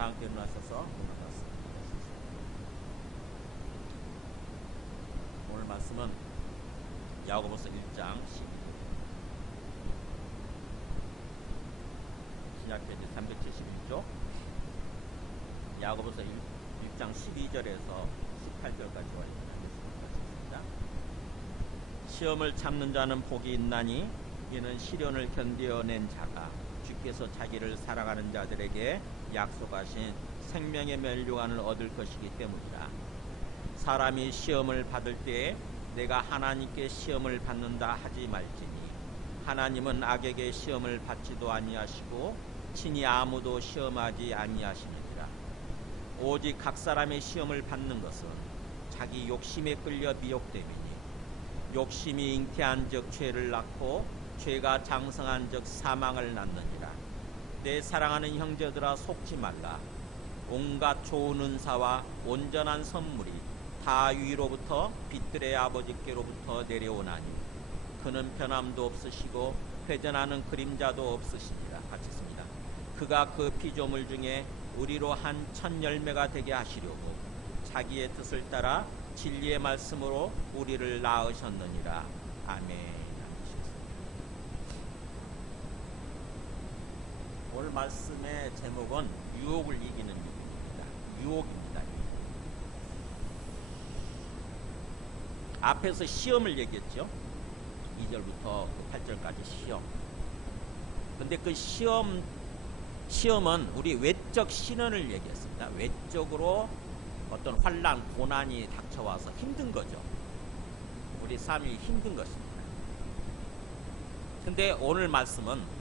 다 함께 일어나셔서 오늘 말씀 오늘 말씀은 야고보서 1장 12절 신약편지 371쪽 야고보서 1장 12절에서 18절까지 와 있는 말씀입니다. 시험을 참는 자는 복이 있나니 이는 시련을 견뎌낸 자가 주께서 자기를 사랑하는 자들에게 약속하신 생명의 면류관을 얻을 것이기 때문이라. 사람이 시험을 받을 때에 내가 하나님께 시험을 받는다 하지 말지니 하나님은 악에게 시험을 받지도 아니하시고 친히 아무도 시험하지 아니하시느니라. 오직 각 사람의 시험을 받는 것은 자기 욕심에 끌려 미혹됨이니 욕심이 잉태한 적 죄를 낳고 죄가 장성한 적 사망을 낳느니라. 내 사랑하는 형제들아 속지 말라. 온갖 좋은 은사와 온전한 선물이 다 위로부터 빛들의 아버지께로부터 내려오나니 그는 변함도 없으시고 회전하는 그림자도 없으시니라. 같이 씁니다. 그가 그 피조물 중에 우리로 한 첫 열매가 되게 하시려고 자기의 뜻을 따라 진리의 말씀으로 우리를 낳으셨느니라. 아멘. 오늘 말씀의 제목은 유혹을 이기는 유혹입니다. 유혹입니다. 앞에서 시험을 얘기했죠. 2절부터 8절까지 시험. 근데 그 시험은 우리 외적 신원을 얘기했습니다. 외적으로 어떤 환난, 고난이 닥쳐와서 힘든 거죠. 우리 삶이 힘든 것입니다. 근데 오늘 말씀은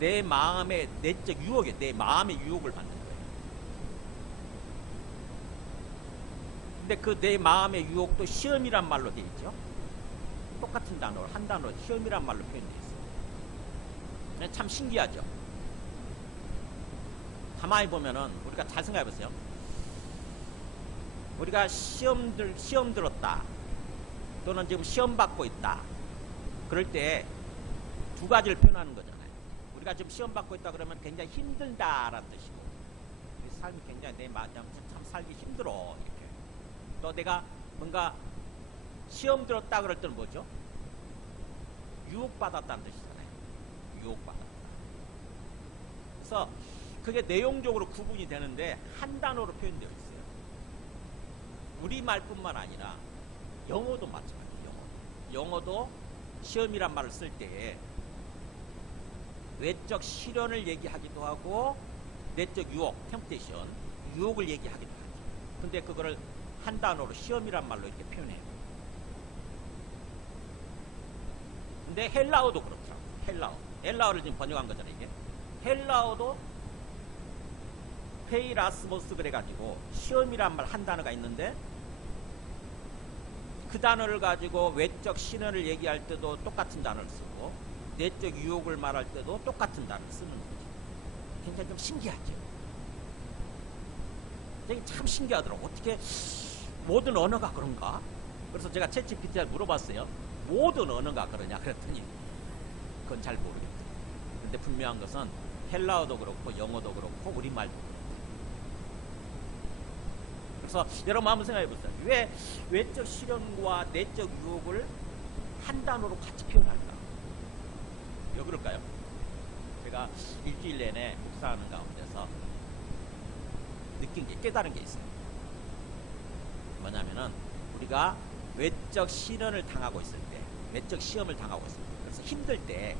내 마음의 내적 유혹에 내 마음의 유혹을 받는 거예요. 근데 그 내 마음의 유혹도 시험이란 말로 되어 있죠. 똑같은 단어로 한 단어로 시험이란 말로 표현되어 있어요. 참 신기하죠. 가만히 보면은 우리가 잘 생각해 보세요. 우리가 시험 들었다 또는 지금 시험 받고 있다 그럴 때 두 가지를 표현하는 거잖아요. 우리가 지금 시험 받고 있다 그러면 굉장히 힘들다라는 뜻이고 우리 삶이 굉장히 내 마음 참 살기 힘들어 이렇게. 또 내가 뭔가 시험 들었다 그럴 때는 뭐죠? 유혹받았다는 뜻이잖아요. 유혹받았다. 그래서 그게 내용적으로 구분이 되는데 한 단어로 표현되어 있어요. 우리말뿐만 아니라 영어도 마찬가지예요. 영어도 시험이란 말을 쓸 때에 외적 시련을 얘기하기도 하고 내적 유혹, 템프테이션, 유혹을 얘기하기도 하죠. 근데 그거를 한 단어로 시험이란 말로 이렇게 표현해요. 근데 헬라어도 그렇죠. 헬라어를 지금 번역한 거잖아요. 이게 헬라어도 페이라스모스 그래가지고 시험이란 말 한 단어가 있는데 그 단어를 가지고 외적 신원을 얘기할 때도 똑같은 단어를 쓰고 내적 유혹을 말할 때도 똑같은 단어를 쓰는 거죠. 굉장히 좀 신기하죠. 되게 참 신기하더라고. 어떻게 모든 언어가 그런가? 그래서 제가 챗GPT한테 물어봤어요. 모든 언어가 그러냐 그랬더니 그건 잘 모르겠다. 근데 분명한 것은 헬라어도 그렇고 영어도 그렇고 우리말도 그렇고. 그래서 여러분 한번 생각해 보세요. 왜 외적 시련과 내적 유혹을 한 단어로 같이 표현할까? 왜 그럴까요? 제가 일주일 내내 묵상하는 가운데서 느낀 게, 깨달은 게 있어요. 뭐냐면은 우리가 외적 시련을 당하고 있을 때, 외적 시험을 당하고 있을 때, 그래서 힘들 때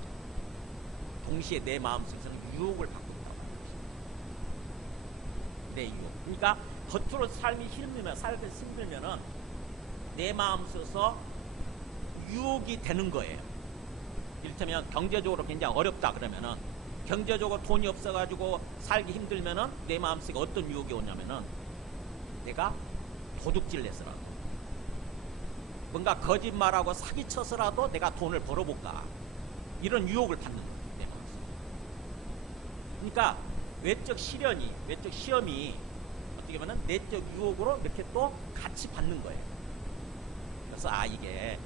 동시에 내 마음속에서는 유혹을 받고 있다고 하는 것입니다. 내 유혹. 그러니까 겉으로 삶이 힘들면은 내 마음속에서 유혹이 되는 거예요. 이를테면 경제적으로 굉장히 어렵다 그러면은 경제적으로 돈이 없어가지고 살기 힘들면은 내 마음속에 어떤 유혹이 오냐면은 내가 도둑질 해서라도 뭔가 거짓말하고 사기쳐서라도 내가 돈을 벌어볼까 이런 유혹을 받는 거예요. 내 마음속에. 그러니까 외적 시험이 어떻게 보면 내적 유혹으로 이렇게 또 같이 받는 거예요. 그래서 이게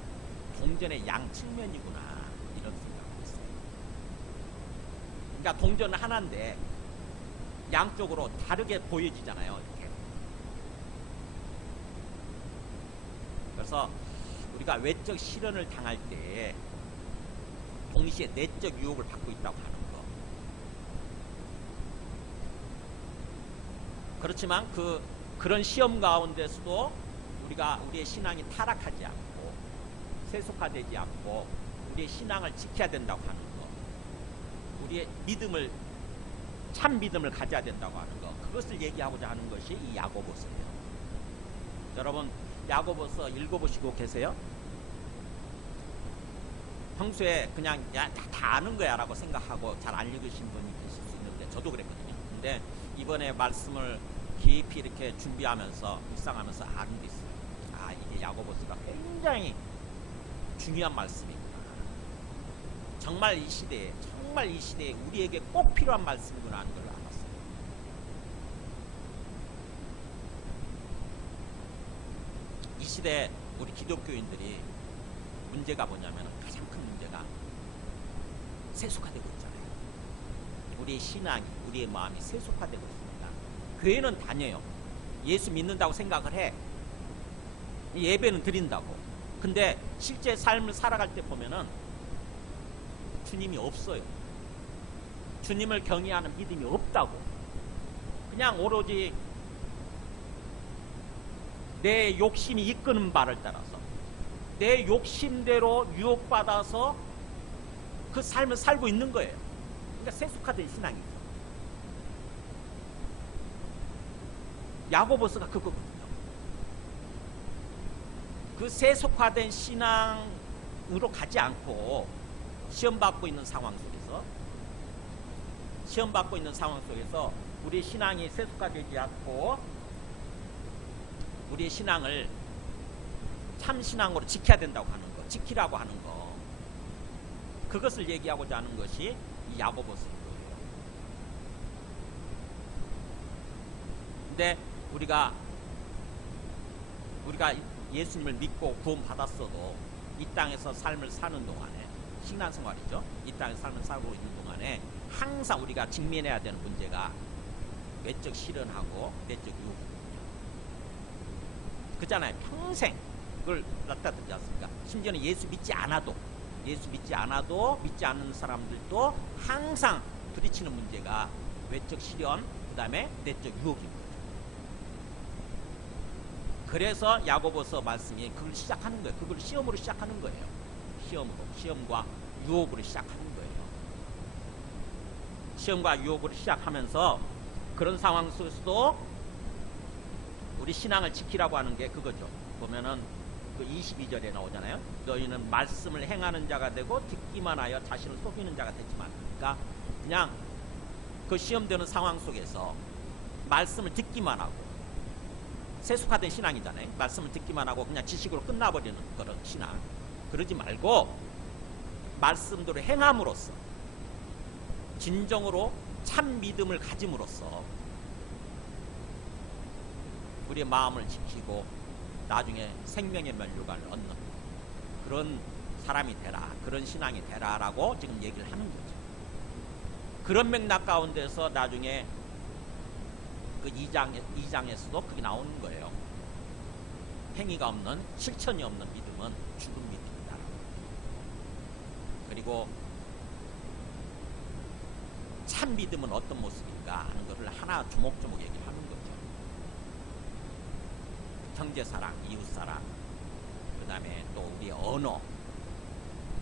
동전의 양 측면이구나 이런 생각을 했어요. 그러니까 동전은 하나인데 양쪽으로 다르게 보여지잖아요. 이렇게. 그래서 우리가 외적 시련을 당할 때 동시에 내적 유혹을 받고 있다고 하는 거. 그렇지만 그런 시험 가운데서도 우리가 우리의 신앙이 타락하지 않고 세속화되지 않고 우리의 신앙을 지켜야 된다고 하는 거. 우리의 믿음을 참 믿음을 가져야 된다고 하는 거. 그것을 얘기하고자 하는 것이 이 야고보서예요. 여러분 야고보서 읽어보시고 계세요? 평소에 그냥 다 아는 거야 라고 생각하고 잘 안 읽으신 분이 계실 수 있는데 저도 그랬거든요. 근데 이번에 말씀을 깊이 이렇게 준비하면서 묵상하면서 아는 게 있어요. 아, 이게 야고보서가 굉장히 중요한 말씀이구나. 정말 이 시대에 우리에게 꼭 필요한 말씀이구나 하는 걸 알았어요. 이 시대에 우리 기독교인들이 문제가 뭐냐면 가장 큰 문제가 세속화되고 있잖아요. 우리의 신앙이, 우리의 마음이 세속화되고 있습니다. 교회는 다녀요. 예수 믿는다고 생각을 해. 예배는 드린다고. 근데 실제 삶을 살아갈 때 보면은 주님이 없어요. 주님을 경외하는 믿음이 없다고. 그냥 오로지 내 욕심이 이끄는 바를 따라서 내 욕심대로 유혹받아서 그 삶을 살고 있는 거예요. 그러니까 세속화된 신앙이죠. 야고보서가 그거거든요. 그 세속화된 신앙으로 가지 않고 시험받고 있는 상황 속에서 우리의 신앙이 세속화되지 않고 우리의 신앙을 참 신앙으로 지켜야 된다고 하는 거, 지키라고 하는 거, 그것을 얘기하고자 하는 것이 이 야고보서인 거예요. 근데 우리가 예수님을 믿고 구원 받았어도 이 땅에서 삶을 사는 동안에, 신앙생활이죠. 이 땅에서 삶을 살고 있는 동안에 항상 우리가 직면해야 되는 문제가 외적 시련하고 내적 유혹. 그잖아요. 평생 그걸 갖다드리지 않습니까? 심지어는 예수 믿지 않아도 믿지 않는 사람들도 항상 부딪히는 문제가 외적 시련, 그 다음에 내적 유혹입니다. 그래서 야고보서 말씀이 그걸 시작하는 거예요. 그걸 시험으로 시작하는 거예요. 시험과 유혹으로 시작하는 거예요. 시험과 유혹으로 시작하면서 그런 상황 속에서도 우리 신앙을 지키라고 하는 게 그거죠. 보면은 그 22절에 나오잖아요. 너희는 말씀을 행하는 자가 되고 듣기만 하여 자신을 속이는 자가 되지만, 그러니까 그냥 그 시험되는 상황 속에서 말씀을 듣기만 하고, 세속화된 신앙이잖아요. 말씀을 듣기만 하고 그냥 지식으로 끝나버리는 그런 신앙. 그러지 말고 말씀대로 행함으로써, 진정으로 참 믿음을 가짐으로써 우리의 마음을 지키고 나중에 생명의 면류관을 얻는 그런 사람이 되라, 그런 신앙이 되라라고 지금 얘기를 하는 거죠. 그런 맥락 가운데서 나중에 그 2장에서도 그게 나오는 거예요. 행위가 없는, 실천이 없는 믿음은 죽은 믿음이다. 그리고 참 믿음은 어떤 모습인가 하는 것을 하나 조목조목 얘기를 하는 거죠. 형제사랑, 이웃사랑, 그 다음에 또 우리의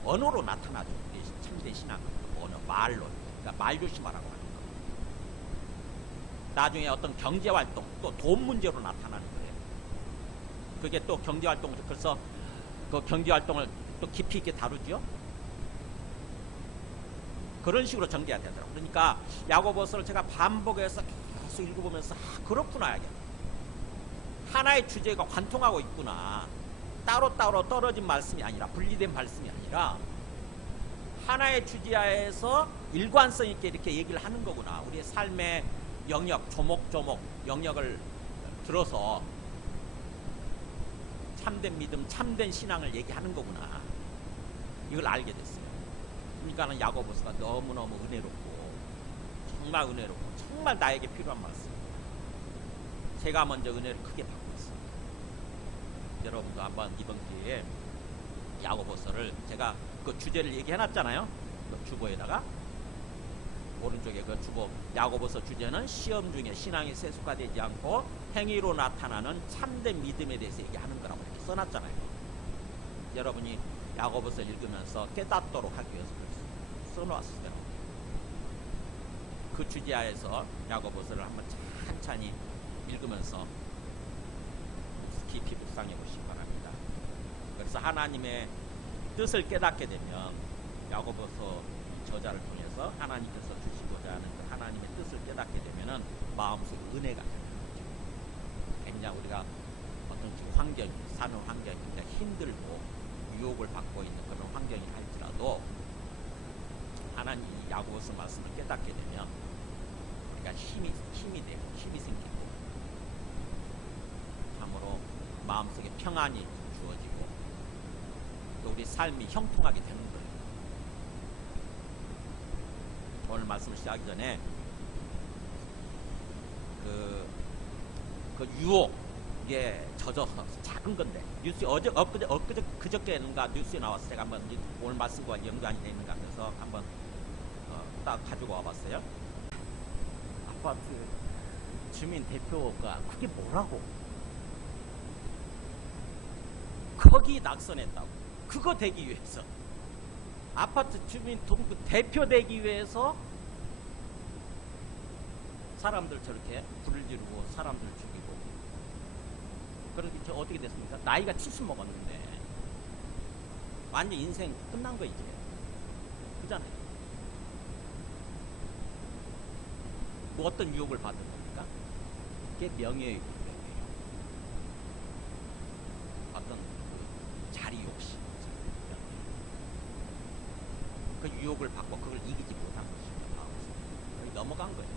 언어로 나타나죠. 우리 참된 신앙은 언어, 말로. 그러니까 말 조심하라고 하는 거. 나중에 어떤 경제활동, 또 돈 문제로 나타나는 거예요. 그게 또 경제활동, 그래서 그 경제활동을 또 깊이 있게 다루죠. 그런 식으로 전개해야 되더라고요. 그러니까 야고보서를 제가 반복해서 계속 읽어보면서 그렇구나, 이게 하나의 주제가 관통하고 있구나. 따로따로 떨어진 말씀이 아니라, 분리된 말씀이 아니라 하나의 주제하에서 일관성 있게 이렇게 얘기를 하는 거구나. 우리의 삶의 영역, 조목조목 영역을 들어서 참된 믿음, 참된 신앙을 얘기하는 거구나. 이걸 알게 됐어요. 그러니까는 야고보서가 너무너무 은혜롭고 정말 은혜롭고 정말 나에게 필요한 말씀. 제가 먼저 은혜를 크게 받고 있습니다. 여러분도 한번 이번 기회에 야고보서를 제가 그 주제를 얘기해놨잖아요. 그 주보에다가 오른쪽에 그 주보 야고보서 주제는 시험 중에 신앙이 세속화되지 않고 행위로 나타나는 참된 믿음에 대해서 얘기하는 거라고 이렇게 써놨잖아요. 여러분이 야고보서 읽으면서 깨닫도록 하기 위해서 써놓았어요. 그 주제하에서 야고보서를 한번 찬찬히 읽으면서 깊이 묵상해 보시기 바랍니다. 그래서 하나님의 뜻을 깨닫게 되면 야고보서 저자를 통해서 하나님께서 주시고자 하는 그 하나님의 뜻을 깨닫게 되면은 마음속에 은혜가 되는 거죠. 굉장히 우리가 어떤 환경이, 사는 환경이 굉장히 힘들고 유혹을 받고 있는 그런 환경이 할지라도 하나님 이 야고보서 말씀을 깨닫게 되면 우리가 힘이 되고 힘이 생기고 참으로 마음속에 평안이 주어지고 또 우리 삶이 형통하게 되는 거예요. 오늘 말씀을 시작하기 전에 그 유혹에 젖어서 작은 건데 뉴스 그저께인가 뉴스에 나와서 제가 한번 오늘 말씀과 연관이 되어 있는가 해서 한번 딱 가지고 와봤어요. 아파트 주민 대표가 그게 뭐라고? 거기 낙선했다고. 그거 되기 위해서 아파트 주민 동부 대표 되기 위해서 사람들 저렇게 불을 지르고 사람들 죽이고 그렇게 저 어떻게 됐습니까? 나이가 70 먹었는데 완전 인생 끝난 거 이제 그잖아요. 뭐 어떤 유혹을 받은 겁니까? 그게 명예의 유혹이에요. 어떤 그 자리 욕심, 그 유혹을 받고 그걸 이기지 못한 것입니다. 마음에서 넘어간 거예요.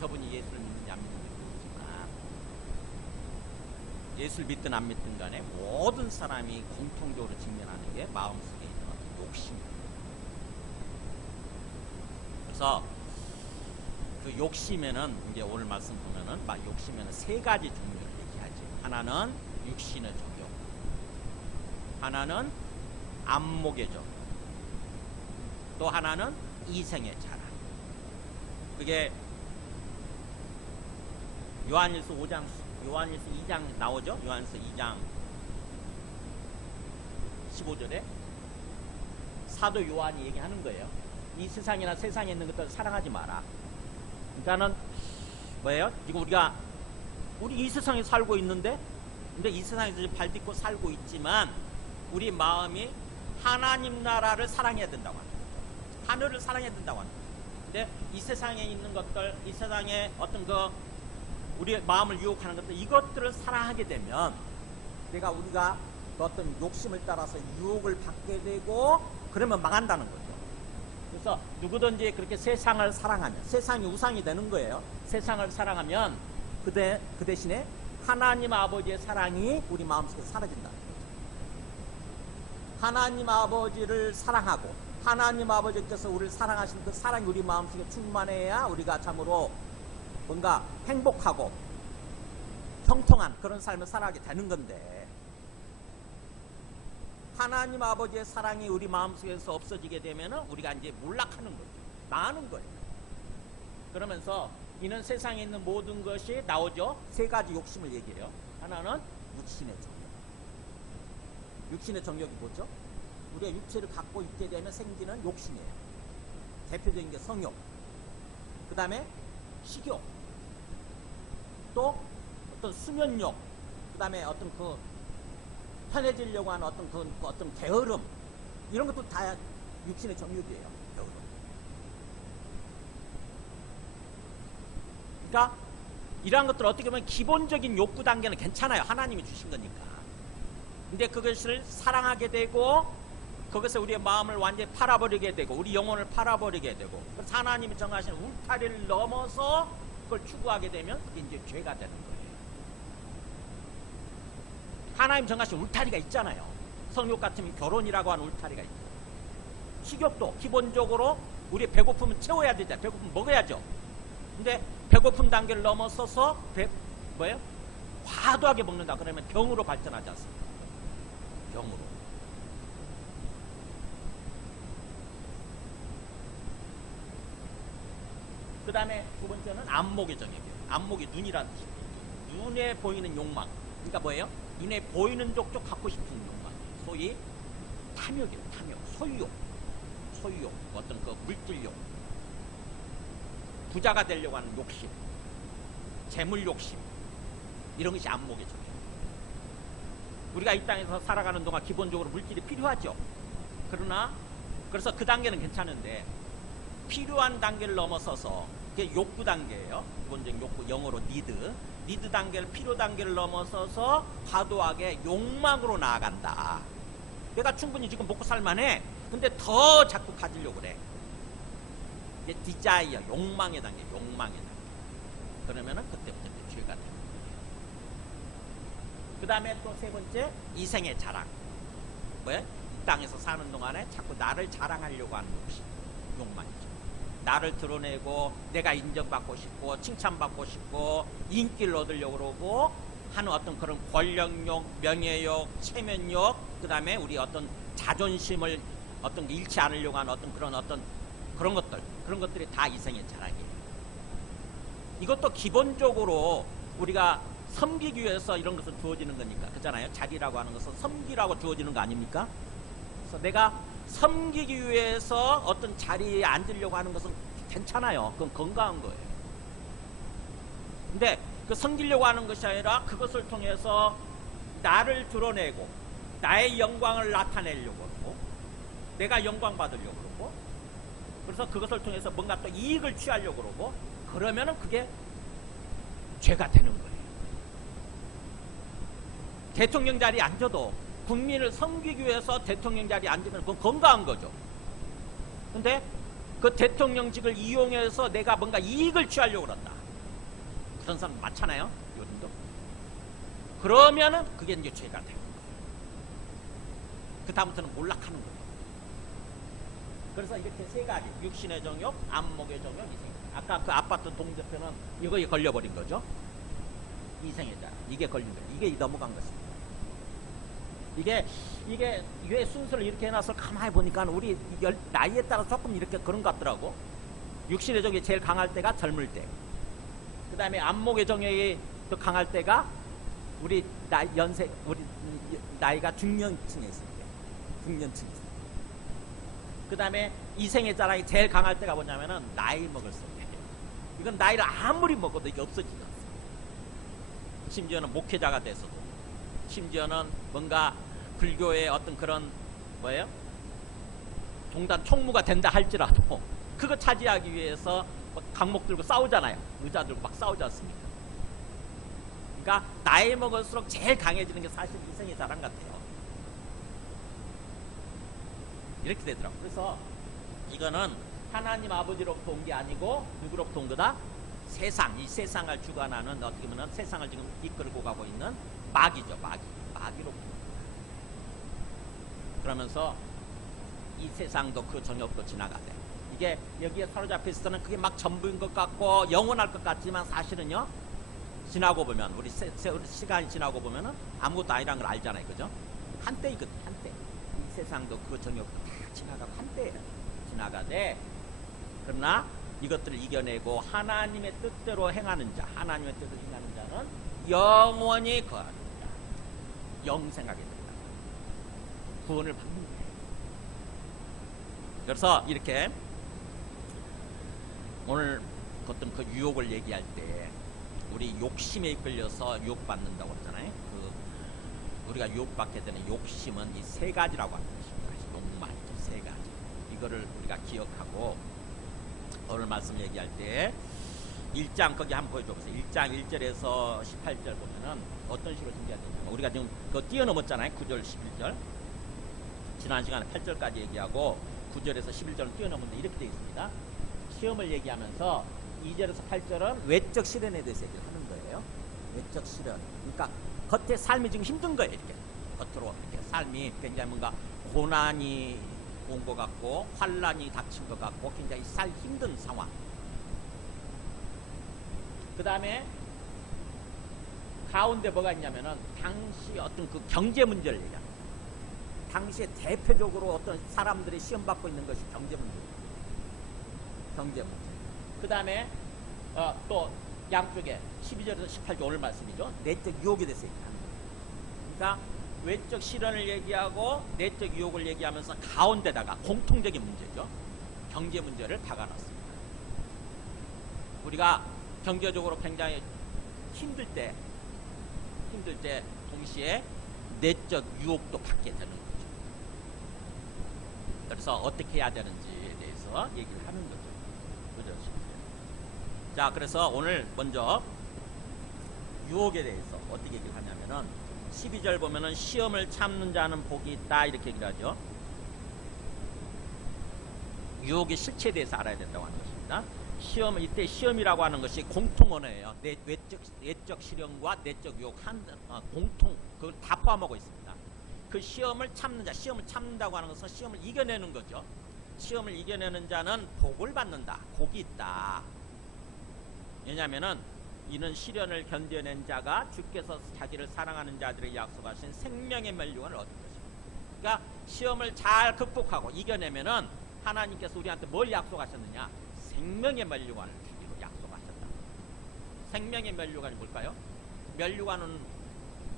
저분이 예수를 믿는지 안 믿는지 모르지만 예수를 믿든 안 믿든 간에 모든 사람이 공통적으로 직면하는 게 마음속에 있는 어떤 욕심입니다. 그래서 그 욕심에는 이제 오늘 말씀 보면은 욕심에는 세 가지 종류를 얘기하지. 하나는 육신의 정욕, 하나는 안목의 정욕, 또 하나는 이생의 자랑. 그게 요한일서 2장 나오죠? 요한일서 2장 15절에 사도 요한이 얘기하는 거예요. 이 세상이나 세상에 있는 것들을 사랑하지 마라. 그러니까는 뭐예요? 지금 우리 이 세상에 살고 있는데, 근데 이 세상에서 발 딛고 살고 있지만 우리 마음이 하나님 나라를 사랑해야 된다고 합니다. 하늘을 사랑해야 된다고 합니다. 근데 이 세상에 있는 것들, 이 세상에 어떤 우리의 마음을 유혹하는 것들, 이것들을 사랑하게 되면 우리가 어떤 욕심을 따라서 유혹을 받게 되고 그러면 망한다는 거죠. 그래서 누구든지 그렇게 세상을 사랑하면 세상이 우상이 되는 거예요. 세상을 사랑하면 그 대신에 하나님 아버지의 사랑이 우리 마음속에 사라진다는 거죠. 하나님 아버지를 사랑하고 하나님 아버지께서 우리를 사랑하시는 그 사랑이 우리 마음속에 충만해야 우리가 참으로 뭔가 행복하고 형통한 그런 삶을 살아가게 되는 건데, 하나님 아버지의 사랑이 우리 마음속에서 없어지게 되면 우리가 이제 몰락하는 거예요. 망하는 거예요. 그러면서 이는 세상에 있는 모든 것이 나오죠. 세 가지 욕심을 얘기해요. 하나는 육신의 정욕. 육신의 정욕이 뭐죠? 우리가 육체를 갖고 있게 되면 생기는 욕심이에요. 대표적인 게 성욕, 그 다음에 식욕, 또 어떤 수면욕, 그 다음에 어떤 편해지려고 하는 어떤 게으름, 이런 것도 다 육신의 정욕이에요. 게으름. 그러니까 이러한 것들 어떻게 보면 기본적인 욕구 단계는 괜찮아요. 하나님이 주신 거니까. 근데 그것을 사랑하게 되고 그것에 우리의 마음을 완전히 팔아버리게 되고 우리 영혼을 팔아버리게 되고, 그래서 하나님이 정하신 울타리를 넘어서 그걸 추구하게 되면 그게 이제 죄가 되는 거예요. 하나님 정하신 울타리가 있잖아요. 성욕 같으면 결혼이라고 하는 울타리가 있고, 식욕도 기본적으로 우리 배고픔은 채워야 되잖아. 배고픔 먹어야죠. 근데 배고픔 단계를 넘어서서 뭐예요? 과도하게 먹는다 그러면 병으로 발전하지 않습니까? 병으로. 그 다음에 두 번째는 안목의 정액이에요. 안목이 눈이라는 뜻이에요. 눈에 보이는 욕망. 그러니까 뭐예요? 눈에 보이는 족족 갖고 싶은 욕망. 소위 탐욕이에요. 탐욕. 소유욕. 소유욕. 어떤 그 물질욕. 부자가 되려고 하는 욕심. 재물 욕심. 이런 것이 안목의 정액. 우리가 이 땅에서 살아가는 동안 기본적으로 물질이 필요하죠. 그러나 그래서 그 단계는 괜찮은데 필요한 단계를 넘어서서 그게 욕구 단계예요. 기본적인 욕구, 영어로 니드 단계를, 필요 단계를 넘어서서 과도하게 욕망으로 나아간다. 내가 충분히 지금 먹고 살만해. 근데 더 자꾸 가지려고 그래. 이게 디자이어, 욕망의 단계, 욕망의 단계. 그러면은 그때부터 이제 죄가 돼요. 그 다음에 또 세 번째, 이생의 자랑. 뭐야? 이 땅에서 사는 동안에 자꾸 나를 자랑하려고 하는 욕심, 욕망이죠. 나를 드러내고 내가 인정받고 싶고 칭찬받고 싶고 인기를 얻으려고 그러고 하는 어떤 그런 권력욕, 명예욕, 체면욕, 그 다음에 우리 어떤 자존심을 어떤 게 잃지 않으려고 하는 그런 것들이 다 이생의 자랑이에요. 이것도 기본적으로 우리가 섬기기 위해서 이런 것은 주어지는 거니까, 그잖아요. 자리라고 하는 것은 섬기라고 주어지는 거 아닙니까? 그래서 내가 섬기기 위해서 어떤 자리에 앉으려고 하는 것은 괜찮아요. 그건 건강한 거예요. 근데 그 섬기려고 하는 것이 아니라 그것을 통해서 나를 드러내고 나의 영광을 나타내려고 그러고 내가 영광 받으려고 그러고 그래서 그것을 통해서 뭔가 또 이익을 취하려고 그러고 그러면은 그게 죄가 되는 거예요. 대통령 자리에 앉아도 국민을 섬기기 위해서 대통령 자리에 앉으면 그건 건강한 거죠. 근데 그 대통령직을 이용해서 내가 뭔가 이익을 취하려고 그런다. 그런 사람 많잖아요. 요즘도. 그러면은 그게 이제 죄가 되는 거예요. 그 다음부터는 몰락하는 거예요. 그래서 이렇게 세 가지, 육신의 정욕, 안목의 정욕, 이생. 아까 그 아파트 동대표는 이거에 걸려버린 거죠. 이생의 자랑. 이게 걸린 거예요. 이게 넘어간 것입니다. 이게 왜 순서를 이렇게 해놔서 가만히 보니까 우리 나이에 따라 조금 이렇게 그런 것 같더라고. 육신의 정욕이 제일 강할 때가 젊을 때. 그 다음에 안목의 정욕이 또 강할 때가 우리 나이가 중년층에 있을 때. 중년층에 있을 때. 그 다음에 이생의 자랑이 제일 강할 때가 뭐냐면은 나이 먹을 때. 이건 나이를 아무리 먹어도 이게 없어지지 않습니다. 심지어는 목회자가 돼서도, 심지어는 뭔가 불교의 어떤 그런 뭐예요? 동단 총무가 된다 할지라도 그거 차지하기 위해서 강목 들고 싸우잖아요. 의자 들고 막 싸우지 않습니까? 그러니까 나이 먹을수록 제일 강해지는 게 사실 이생의 자랑 같아요. 이렇게 되더라고요. 그래서 이거는 하나님 아버지로부터 온 게 아니고 누구로부터 온 거다? 세상, 이 세상을 주관하는, 어떻게 보면 세상을 지금 이끌고 가고 있는 마귀죠. 마귀로부터. 그러면서 이 세상도 그 정욕도 지나가대. 이게 여기에 사로잡혀 있어서는 그게 막 전부인 것 같고 영원할 것 같지만 사실은요, 지나고 보면, 우리 시간이 지나고 보면은 아무것도 아니라는 걸 알잖아요. 그죠? 한때이거든, 한때. 이 세상도 그 정욕도 다 지나가고 한때예요. 지나가되, 그러나 이것들을 이겨내고 하나님의 뜻대로 행하는 자, 하나님의 뜻을 행하는 자는 영원히 거하는 자, 영생하게 된다. 구원을 받는 거예요. 그래서 이렇게 오늘 어떤 그 유혹을 얘기할 때 우리 욕심에 이끌려서 유혹받는다고 했잖아요. 우리가 유혹받게 되는 욕심은 이 세 가지라고 하는 것입니다. 욕망이죠. 세 가지. 이거를 우리가 기억하고 오늘 말씀 얘기할 때 1장 거기 한번 보여줘보세요. 1장 1절에서 18절 보면은 어떤 식으로 준비가 되냐면, 우리가 지금 그거 뛰어넘었잖아요. 9절 11절. 지난 시간에 8절까지 얘기하고 9절에서 11절은 뛰어넘었는데 이렇게 되어 있습니다. 시험을 얘기하면서 2절에서 8절은 외적 시련에 대해서 얘기를 하는 거예요. 외적 시련. 그러니까 겉에 삶이 지금 힘든 거예요. 이렇게 겉으로 이렇게 삶이 굉장히 뭔가 고난이 온 것 같고 환란이 닥친 것 같고 굉장히 살 힘든 상황. 그 다음에 가운데 뭐가 있냐면은 당시 어떤 그 경제 문제를 얘기합니다. 당시에 대표적으로 어떤 사람들이 시험 받고 있는 것이 경제 문제입니다. 경제 문제. 그 다음에 또 양쪽에 12절에서 18절 오늘 말씀이죠. 내적 유혹에 대해서 얘기합니다. 그러니까 외적 실현을 얘기하고 내적 유혹을 얘기하면서 가운데다가 공통적인 문제죠. 경제 문제를 박아놨습니다. 우리가 경제적으로 굉장히 힘들 때 동시에 내적 유혹도 받게 되는 거죠. 그래서 어떻게 해야 되는지에 대해서 얘기를 하는 거죠. 그죠? 자, 그래서 오늘 먼저 유혹에 대해서 어떻게 얘기를 하냐면은 12절 보면은 시험을 참는 자는 복이 있다 이렇게 얘기를 하죠. 유혹의 실체에 대해서 알아야 된다고 하는 것입니다. 이때 시험이라고 하는 것이 공통 언어예요. 외적 실현과 내적 유혹 공통 그걸 다 포함하고 있습니다. 그 시험을 참는다고 하는 것은 시험을 이겨내는 거죠. 시험을 이겨내는 자는 복을 받는다. 복이 있다. 왜냐하면은 이는 시련을 견뎌낸 자가 주께서 자기를 사랑하는 자들의 약속하신 생명의 멸류관을 얻은 것입니다. 그러니까 시험을 잘 극복하고 이겨내면은 하나님께서 우리한테 뭘 약속하셨느냐? 생명의 멸류관을 주기로 약속하셨다. 생명의 멸류관이 뭘까요? 멸류관은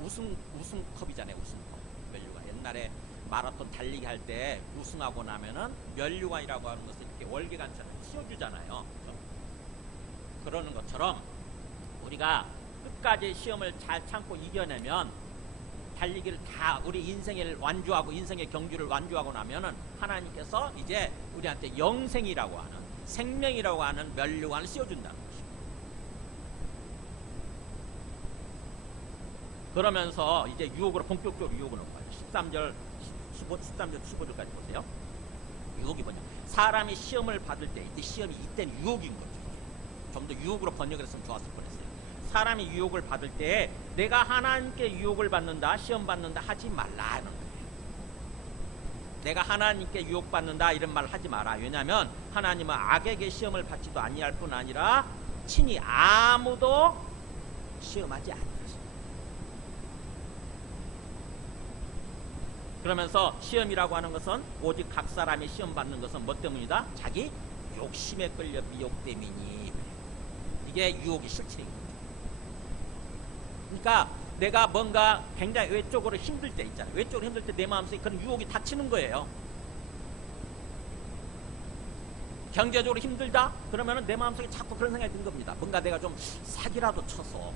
우승컵이잖아요. 우승컵. 멸류관. 옛날에 마라톤 달리기 할 때 우승하고 나면은 멸류관이라고 하는 것을 이렇게 월계관처럼 씌워주잖아요. 그러는 것처럼 우리가 끝까지 시험을 잘 참고 이겨내면 달리기를 다 우리 인생을 완주하고 인생의 경주를 완주하고 나면은 하나님께서 이제 우리한테 영생이라고 하는 생명이라고 하는 멸류관을 씌워준다는 것입니다. 그러면서 이제 유혹으로 본격적으로 유혹을 넣은 거예요. 13절 15절까지 보세요. 유혹이 뭐냐? 사람이 시험을 받을 때 이때는 유혹인 거죠. 좀 더 유혹으로 번역을 했으면 좋았을 뻔했어요. 사람이 유혹을 받을 때 내가 하나님께 유혹을 받는다, 시험 받는다 하지 말라 하는 거예요. 내가 하나님께 유혹받는다 이런 말을 하지 마라. 왜냐하면 하나님은 악에게 시험을 받지도 아니할 뿐 아니라 친히 아무도 시험하지 않으십니다. 그러면서 시험이라고 하는 것은 오직 각 사람이 시험 받는 것은 뭐 때문이다? 자기 욕심에 끌려 미혹됨이니. 이게 유혹의 실체인 거죠. 그러니까 내가 뭔가 굉장히 외적으로 힘들 때 있잖아요. 외적으로 힘들 때 내 마음속에 그런 유혹이 닥치는 거예요. 경제적으로 힘들다? 그러면은 내 마음속에 자꾸 그런 생각이 드는 겁니다. 뭔가 내가 좀 사기라도 쳐서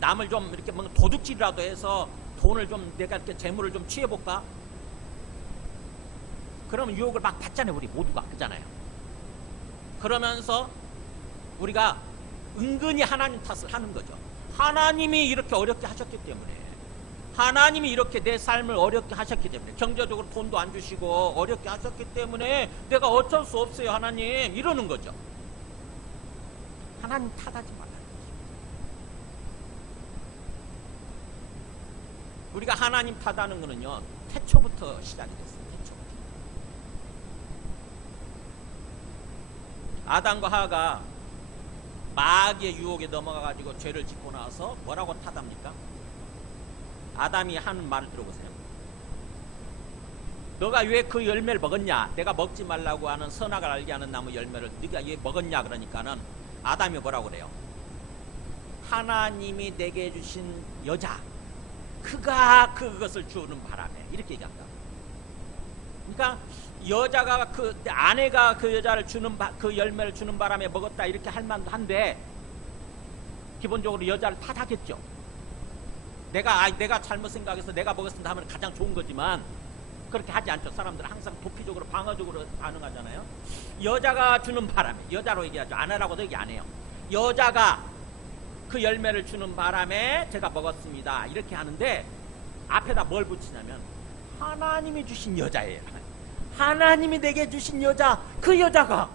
남을 좀 이렇게 뭔가 도둑질이라도 해서 돈을 좀 내가 이렇게 재물을 좀 취해볼까? 그러면 유혹을 막 받잖아요. 우리 모두가. 그잖아요. 그러면서 우리가 은근히 하나님 탓을 하는 거죠. 하나님이 이렇게 어렵게 하셨기 때문에, 하나님이 이렇게 내 삶을 어렵게 하셨기 때문에, 경제적으로 돈도 안 주시고 어렵게 하셨기 때문에 내가 어쩔 수 없어요 하나님 이러는 거죠. 하나님 탓하지 말라는 거죠. 우리가 하나님 탓하는 거는요 태초부터 시작이 됐어요. 태초부터. 아담과 하와가 마귀의 유혹에 넘어가가지고 죄를 짓고 나서 뭐라고 탓합니까? 아담이 하는 말을 들어보세요. 너가 왜 그 열매를 먹었냐? 내가 먹지 말라고 하는 선악을 알게 하는 나무 열매를 네가 왜 먹었냐? 그러니까는 아담이 뭐라고 그래요? 하나님이 내게 주신 여자, 그가 그것을 주는 바람에 이렇게 얘기한다. 그러니까 여자가 아내가 그 여자를 그 열매를 주는 바람에 먹었다 이렇게 할 만도 한데 기본적으로 여자를 탓하겠죠. 내가 잘못 생각해서 내가 먹었습니다 하면 가장 좋은 거지만 그렇게 하지 않죠. 사람들은 항상 도피적으로 방어적으로 반응하잖아요. 여자가 주는 바람에, 여자로 얘기하죠. 아내라고도 얘기 안 해요. 여자가 그 열매를 주는 바람에 제가 먹었습니다 이렇게 하는데 앞에다 뭘 붙이냐면 하나님이 주신 여자예요. 하나님이 내게 주신 여자, 그 여자가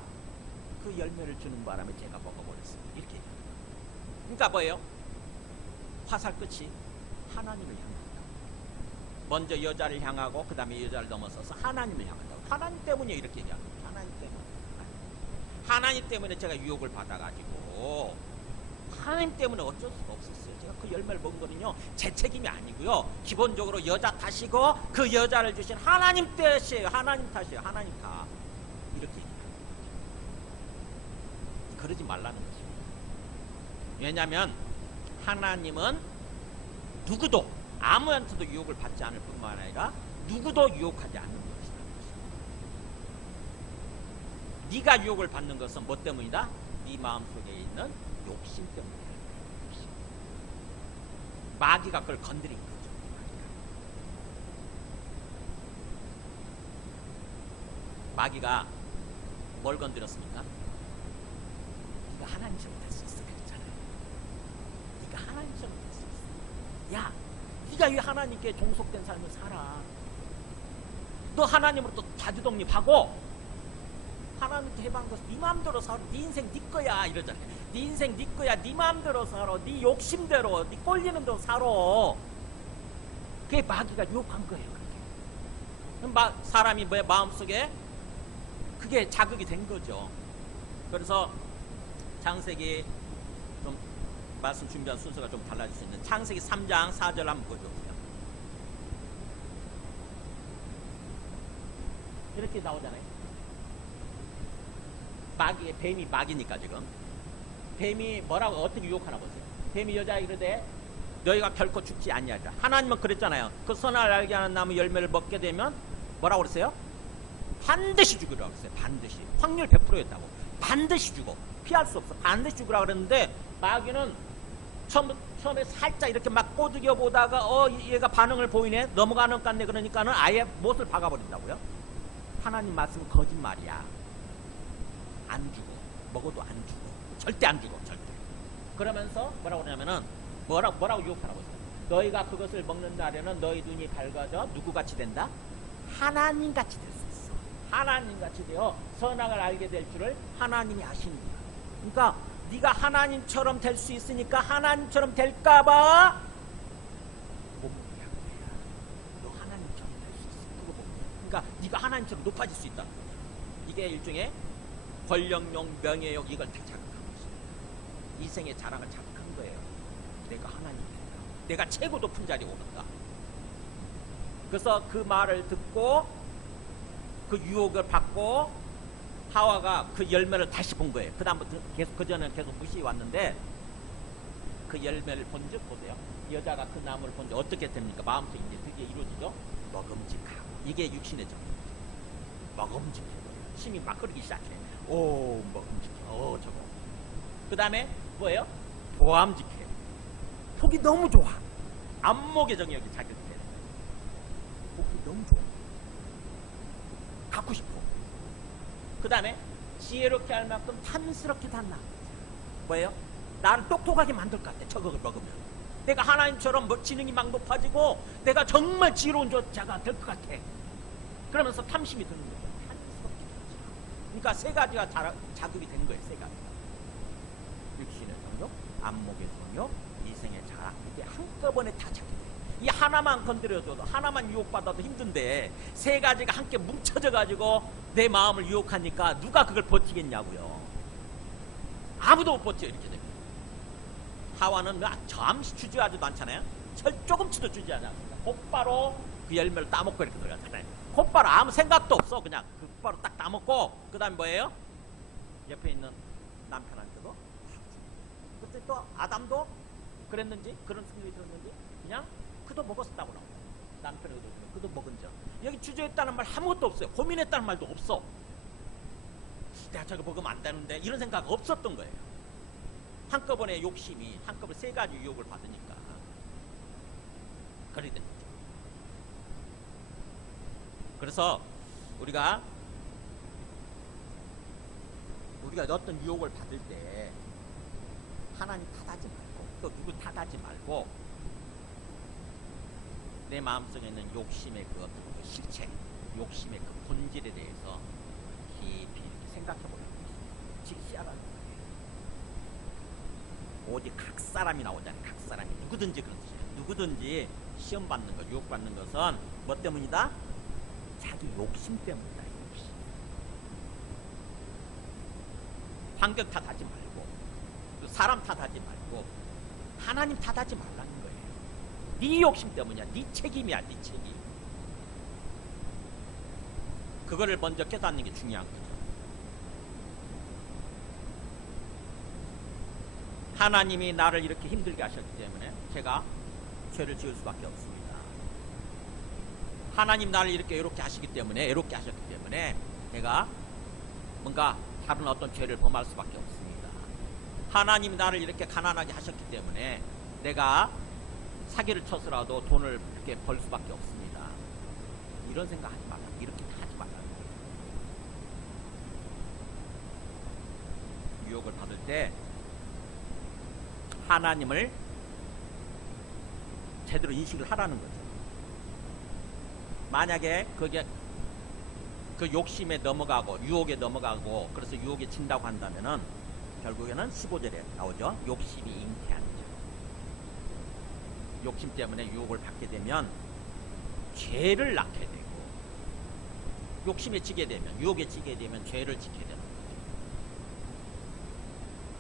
그 열매를 주는 바람에 제가 먹어버렸습니다 이렇게 얘기해요. 그러니까 뭐예요? 화살 끝이 하나님을 향합니다. 먼저 여자를 향하고 그 다음에 여자를 넘어서서 하나님을 향한다고. 하나님 때문에 이렇게 얘기합니다. 하나님 때문에. 하나님 때문에 제가 유혹을 받아가지고 하나님 때문에 어쩔 수가 없었어요. 제가 그 열매를 먹은 거는요 제 책임이 아니고요 기본적으로 여자 탓이고 그 여자를 주신 하나님 탓이에요. 하나님 탓이에요. 하나님 탓. 이렇게 얘기합니다. 그러지 말라는 거죠. 왜냐하면 하나님은 누구도 아무한테도 유혹을 받지 않을 뿐만 아니라 누구도 유혹하지 않는 것이다. 네가 유혹을 받는 것은 뭐 때문이다? 네 마음속에 있는 욕심 때문이다. 욕심. 마귀가 그걸 건드린 거죠. 마귀가 뭘 건드렸습니까? 네가 하나님처럼 될 수 있어 그랬잖아요. 네가 하나님처럼 될 수 있어. 야, 네가 왜 하나님께 종속된 삶을 살아? 너 하나님으로부터 자주 독립하고 하나님께 해방한 것은 네 마음대로 살아. 네 인생 네 거야 이러잖아요. 네 인생 네 거야. 네 마음대로 살아. 네 욕심대로 네 꼴리는 대로 살아. 그게 마귀가 유혹한 거예요. 그게. 사람이 뭐 마음속에 그게 자극이 된 거죠. 그래서 창세기 좀 말씀 준비한 순서가 좀 달라질 수 있는 창세기 3장 4절 한번 보여주세요. 이렇게 나오잖아요. 마귀의 뱀이 마귀니까 지금 뱀이 뭐라고 어떻게 유혹하나 보세요. 뱀이 여자에게 이르되 너희가 결코 죽지 아니하리라. 하나님은 그랬잖아요. 그 선을 알게 하는 나무 열매를 먹게 되면 뭐라고 그랬어요? 반드시 죽으라고 그랬어요. 반드시. 확률 100%였다고. 반드시 죽어. 피할 수 없어. 반드시 죽으라고 그랬는데 마귀는 처음에 살짝 이렇게 막 꼬드겨 보다가 얘가 반응을 보이네. 넘어가는 것 같네. 그러니까는 아예 못을 박아버린다고요. 하나님 말씀은 거짓말이야. 안 죽어. 먹어도 안 죽어. 절대 안 죽어. 절대. 그러면서 뭐라고 그러냐면은 뭐라고 유혹하라고 했어요. 너희가 그것을 먹는 날에는 너희 눈이 밝아져 누구같이 된다? 하나님같이 될 수 있어. 하나님같이 되어 선악을 알게 될 줄을 하나님이 아시는 거야. 그러니까 네가 하나님처럼 될 수 있으니까 하나님처럼 될까봐 못 먹게 한 거야. 너 하나님처럼 될 수 있어. 그거 못 먹게. 그러니까 네가 하나님처럼 높아질 수 있다. 이게 일종의 권력욕, 명예욕 이걸 다 자극한 것이에요. 이생의 자랑을 자극한 거예요. 내가 하나님이다. 내가 최고 높은 자리에 오른다. 그래서 그 말을 듣고 그 유혹을 받고 하와가 그 열매를 다시 본 거예요. 그 다음부터 계속 그전에는 계속 무시해 왔는데 그 열매를 본즉 보세요. 여자가 그 나무를 본즉 어떻게 됩니까? 마음속에 이제 드디어 이루어지죠. 먹음직하고 이게 육신의 정입니다. 먹음직해. 힘이 막 흐르기 시작해. 오, 먹음직해. 저거. 그 다음에 뭐예요? 보암직해. 속이 너무 좋아. 안목의 정역이 자극돼. 속이 너무 좋아. 갖고 싶어. 그 다음에 지혜롭게 할 만큼 탐스럽게 닿나. 뭐예요? 나를 똑똑하게 만들 것 같아. 저걸 먹으면. 내가 하나님처럼 지능이 막 높아지고 내가 정말 지혜로운 자가 될 것 같아. 그러면서 탐심이 드는 거죠. 탐스럽게 닿지. 그러니까 세 가지가 자극이 된 거예요. 세 가지가. 육신의 정욕, 안목의 정욕, 이생의 자랑. 이게 한꺼번에 다 자극이 돼요. 이 하나만 건드려줘도 하나만 유혹받아도 힘든데 세 가지가 함께 뭉쳐져 가지고 내 마음을 유혹하니까 누가 그걸 버티겠냐고요. 아무도 못 버텨. 이렇게 됩니다. 하와는 잠시 주저하지도 않잖아요. 조금치도 주저하지 않습니다. 곧바로 그 열매를 따먹고 이렇게 들어가잖아요. 곧바로 아무 생각도 없어. 그냥 곧바로 딱 따먹고 그 다음에 뭐예요? 옆에 있는 남편한테도 그때 또 아담도 그랬는지 그런 생각이 들었는지 그냥 그도 먹었다고 나옵니다. 남편의 의도 중에 그도 먹은 적. 여기 주저했다는 말 아무것도 없어요. 고민했다는 말도 없어. 내가 저거 먹으면 안 되는데 이런 생각 없었던 거예요. 한꺼번에 욕심이 한꺼번에 세 가지 유혹을 받으니까 그렇게 된 거죠. 그래서 우리가 어떤 유혹을 받을 때 하나님 탓하지 말고 또 누구 탓하지 말고 내 마음속에 있는 욕심의 그 어떤 그 실체, 욕심의 그 본질에 대해서 깊이 이렇게 생각해 보는 거예요. 직시하라는 거예요. 오직 각 사람이 나오잖아요. 각 사람이 누구든지 그런 뜻이에요. 누구든지 시험 받는 것, 유혹 받는 것은 뭐 때문이다? 자기 욕심 때문이다. 욕심. 환경 탓하지 말고, 사람 탓하지 말고, 하나님 탓하지 말라는 거예요. 네 욕심 때문이야. 네 책임이야. 네 책임. 그거를 먼저 깨닫는 게 중요한 거죠. 하나님이 나를 이렇게 힘들게 하셨기 때문에 제가 죄를 지을 수밖에 없습니다. 하나님 나를 이렇게 애롭게 하시기 때문에, 애롭게 하셨기 때문에 내가 뭔가 다른 어떤 죄를 범할 수밖에 없습니다. 하나님이 나를 이렇게 가난하게 하셨기 때문에 내가 사기를 쳐서라도 돈을 이렇게 벌 수밖에 없습니다. 이런 생각하지 말라. 이렇게 하지 말라는 거예요. 유혹을 받을 때 하나님을 제대로 인식을 하라는 거죠. 만약에 그게 그 욕심에 넘어가고 유혹에 넘어가고 그래서 유혹에 진다고 한다면은 결국에는 15절에 나오죠. 욕심이 잉태하는 자. 욕심 때문에 유혹을 받게 되면 죄를 낳게 되고, 욕심에 지게 되면, 유혹에 지게 되면 죄를 지게 되는 거죠.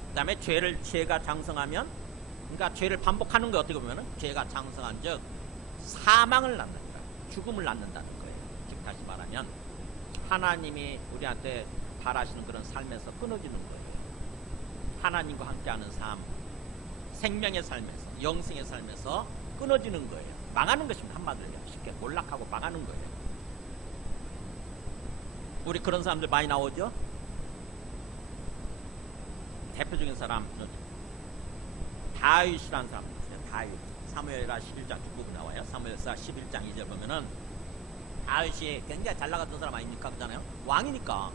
그 다음에 죄가 장성하면, 그러니까 죄를 반복하는 거 어떻게 보면은 죄가 장성한 즉 사망을 낳는다, 죽음을 낳는다는 거예요. 즉 다시 말하면 하나님이 우리한테 바라시는 그런 삶에서 끊어지는 거예요. 하나님과 함께하는 삶, 생명의 삶에서, 영생의 삶에서 끊어지는 거예요. 망하는 것입니다. 한마디로 쉽게 몰락하고 망하는 거예요. 우리 그런 사람들 많이 나오죠? 대표적인 사람 다윗이라는 사람 있어요. 다윗. 사무엘하 11장 중국에 나와요. 사무엘사 11장 2절 보면은 다윗이 굉장히 잘 나갔던 사람 아닙니까? 그잖아요. 왕이니까.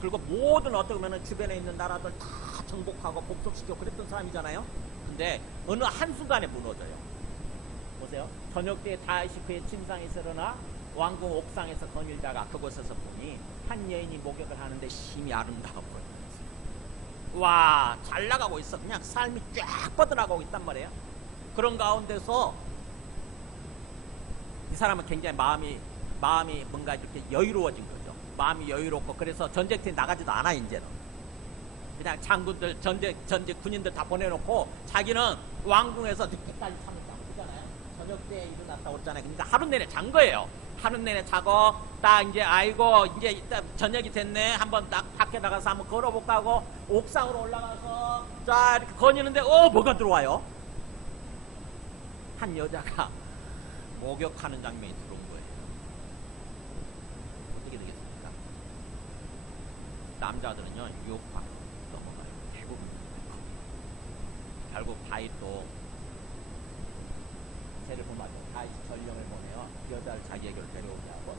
그리고 모든 어떻게 보면은 주변에 있는 나라들 다 정복하고 복속시키고 그랬던 사람이잖아요. 근데 어느 한순간에 무너져요. 보세요. 저녁 때 다윗이 그의 침상에서 일어나 왕궁 옥상에서 거닐다가 그곳에서 보니 한 여인이 목욕을 하는데 심히 아름다워 보여요. 와, 잘 나가고 있어. 그냥 삶이 쫙 뻗어나가고 있단 말이에요. 그런 가운데서 이 사람은 굉장히 마음이 뭔가 이렇게 여유로워진 거죠. 마음이 여유롭고, 그래서 전쟁터에 나가지도 않아. 이제는 그냥 장군들, 전쟁 군인들 다 보내놓고 자기는 왕궁에서 늦게까지 참는다고 그러잖아요. 저녁 때 일어났다 오잖아요. 그러니까 하루 내내 잔 거예요. 하루 내내 자고 딱 이제 아이고 이제 이따 저녁이 됐네, 한번 딱 밖에 나가서 한번 걸어볼까 하고 옥상으로 올라가서 자 이렇게 거니는데 뭐가 들어와요? 한 여자가 목욕하는 장면이 들어온 거예요. 어떻게 되겠습니까? 남자들은요 유혹받고 넘어가요. 대부분. 결국 다윗도 죄를 범하죠. 다윗이 전령을 보내요. 여자를 자기에게로 데려오냐고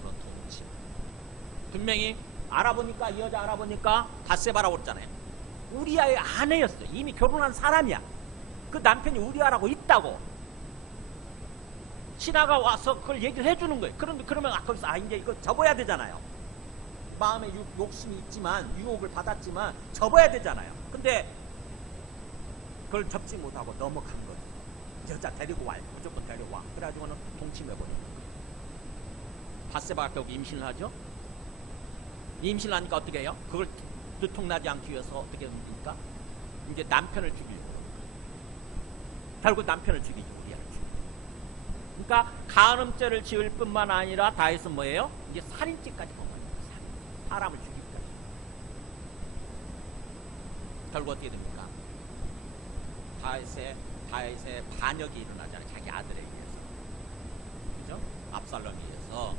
그런 통치. 분명히 알아보니까, 이 여자 알아보니까 밧세바라고 그랬잖아요. 우리아의 아내였어요. 이미 결혼한 사람이야. 그 남편이 우리아라고 있다고. 신하가 와서 그걸 얘기를 해주는 거예요. 그러면 거기서 이제 이거 접어야 되잖아요. 마음에 욕심이 있지만, 유혹을 받았지만 접어야 되잖아요. 근데 그걸 접지 못하고 넘어간 거예요. 여자 데리고 와요. 무조건 데려와. 그래가지고는 동침해버리는 거예요. 밧세바가 결국 임신을 하죠. 임신을 하니까 어떻게 해요? 그걸 들통나지 않기 위해서 어떻게 합니까? 이제 남편을 죽이려고. 결국 남편을 죽이죠. 우리아를 죽이죠. 그러니까 간음죄를 지을 뿐만 아니라 다윗은 뭐예요? 이제 살인죄까지 범하는 거예요. 사람을 죽이기까지. 결국 어떻게 됩니까? 다윗의 반역이 일어나잖아요. 자기 아들에 의해서. 그죠? 압살롬에 의해서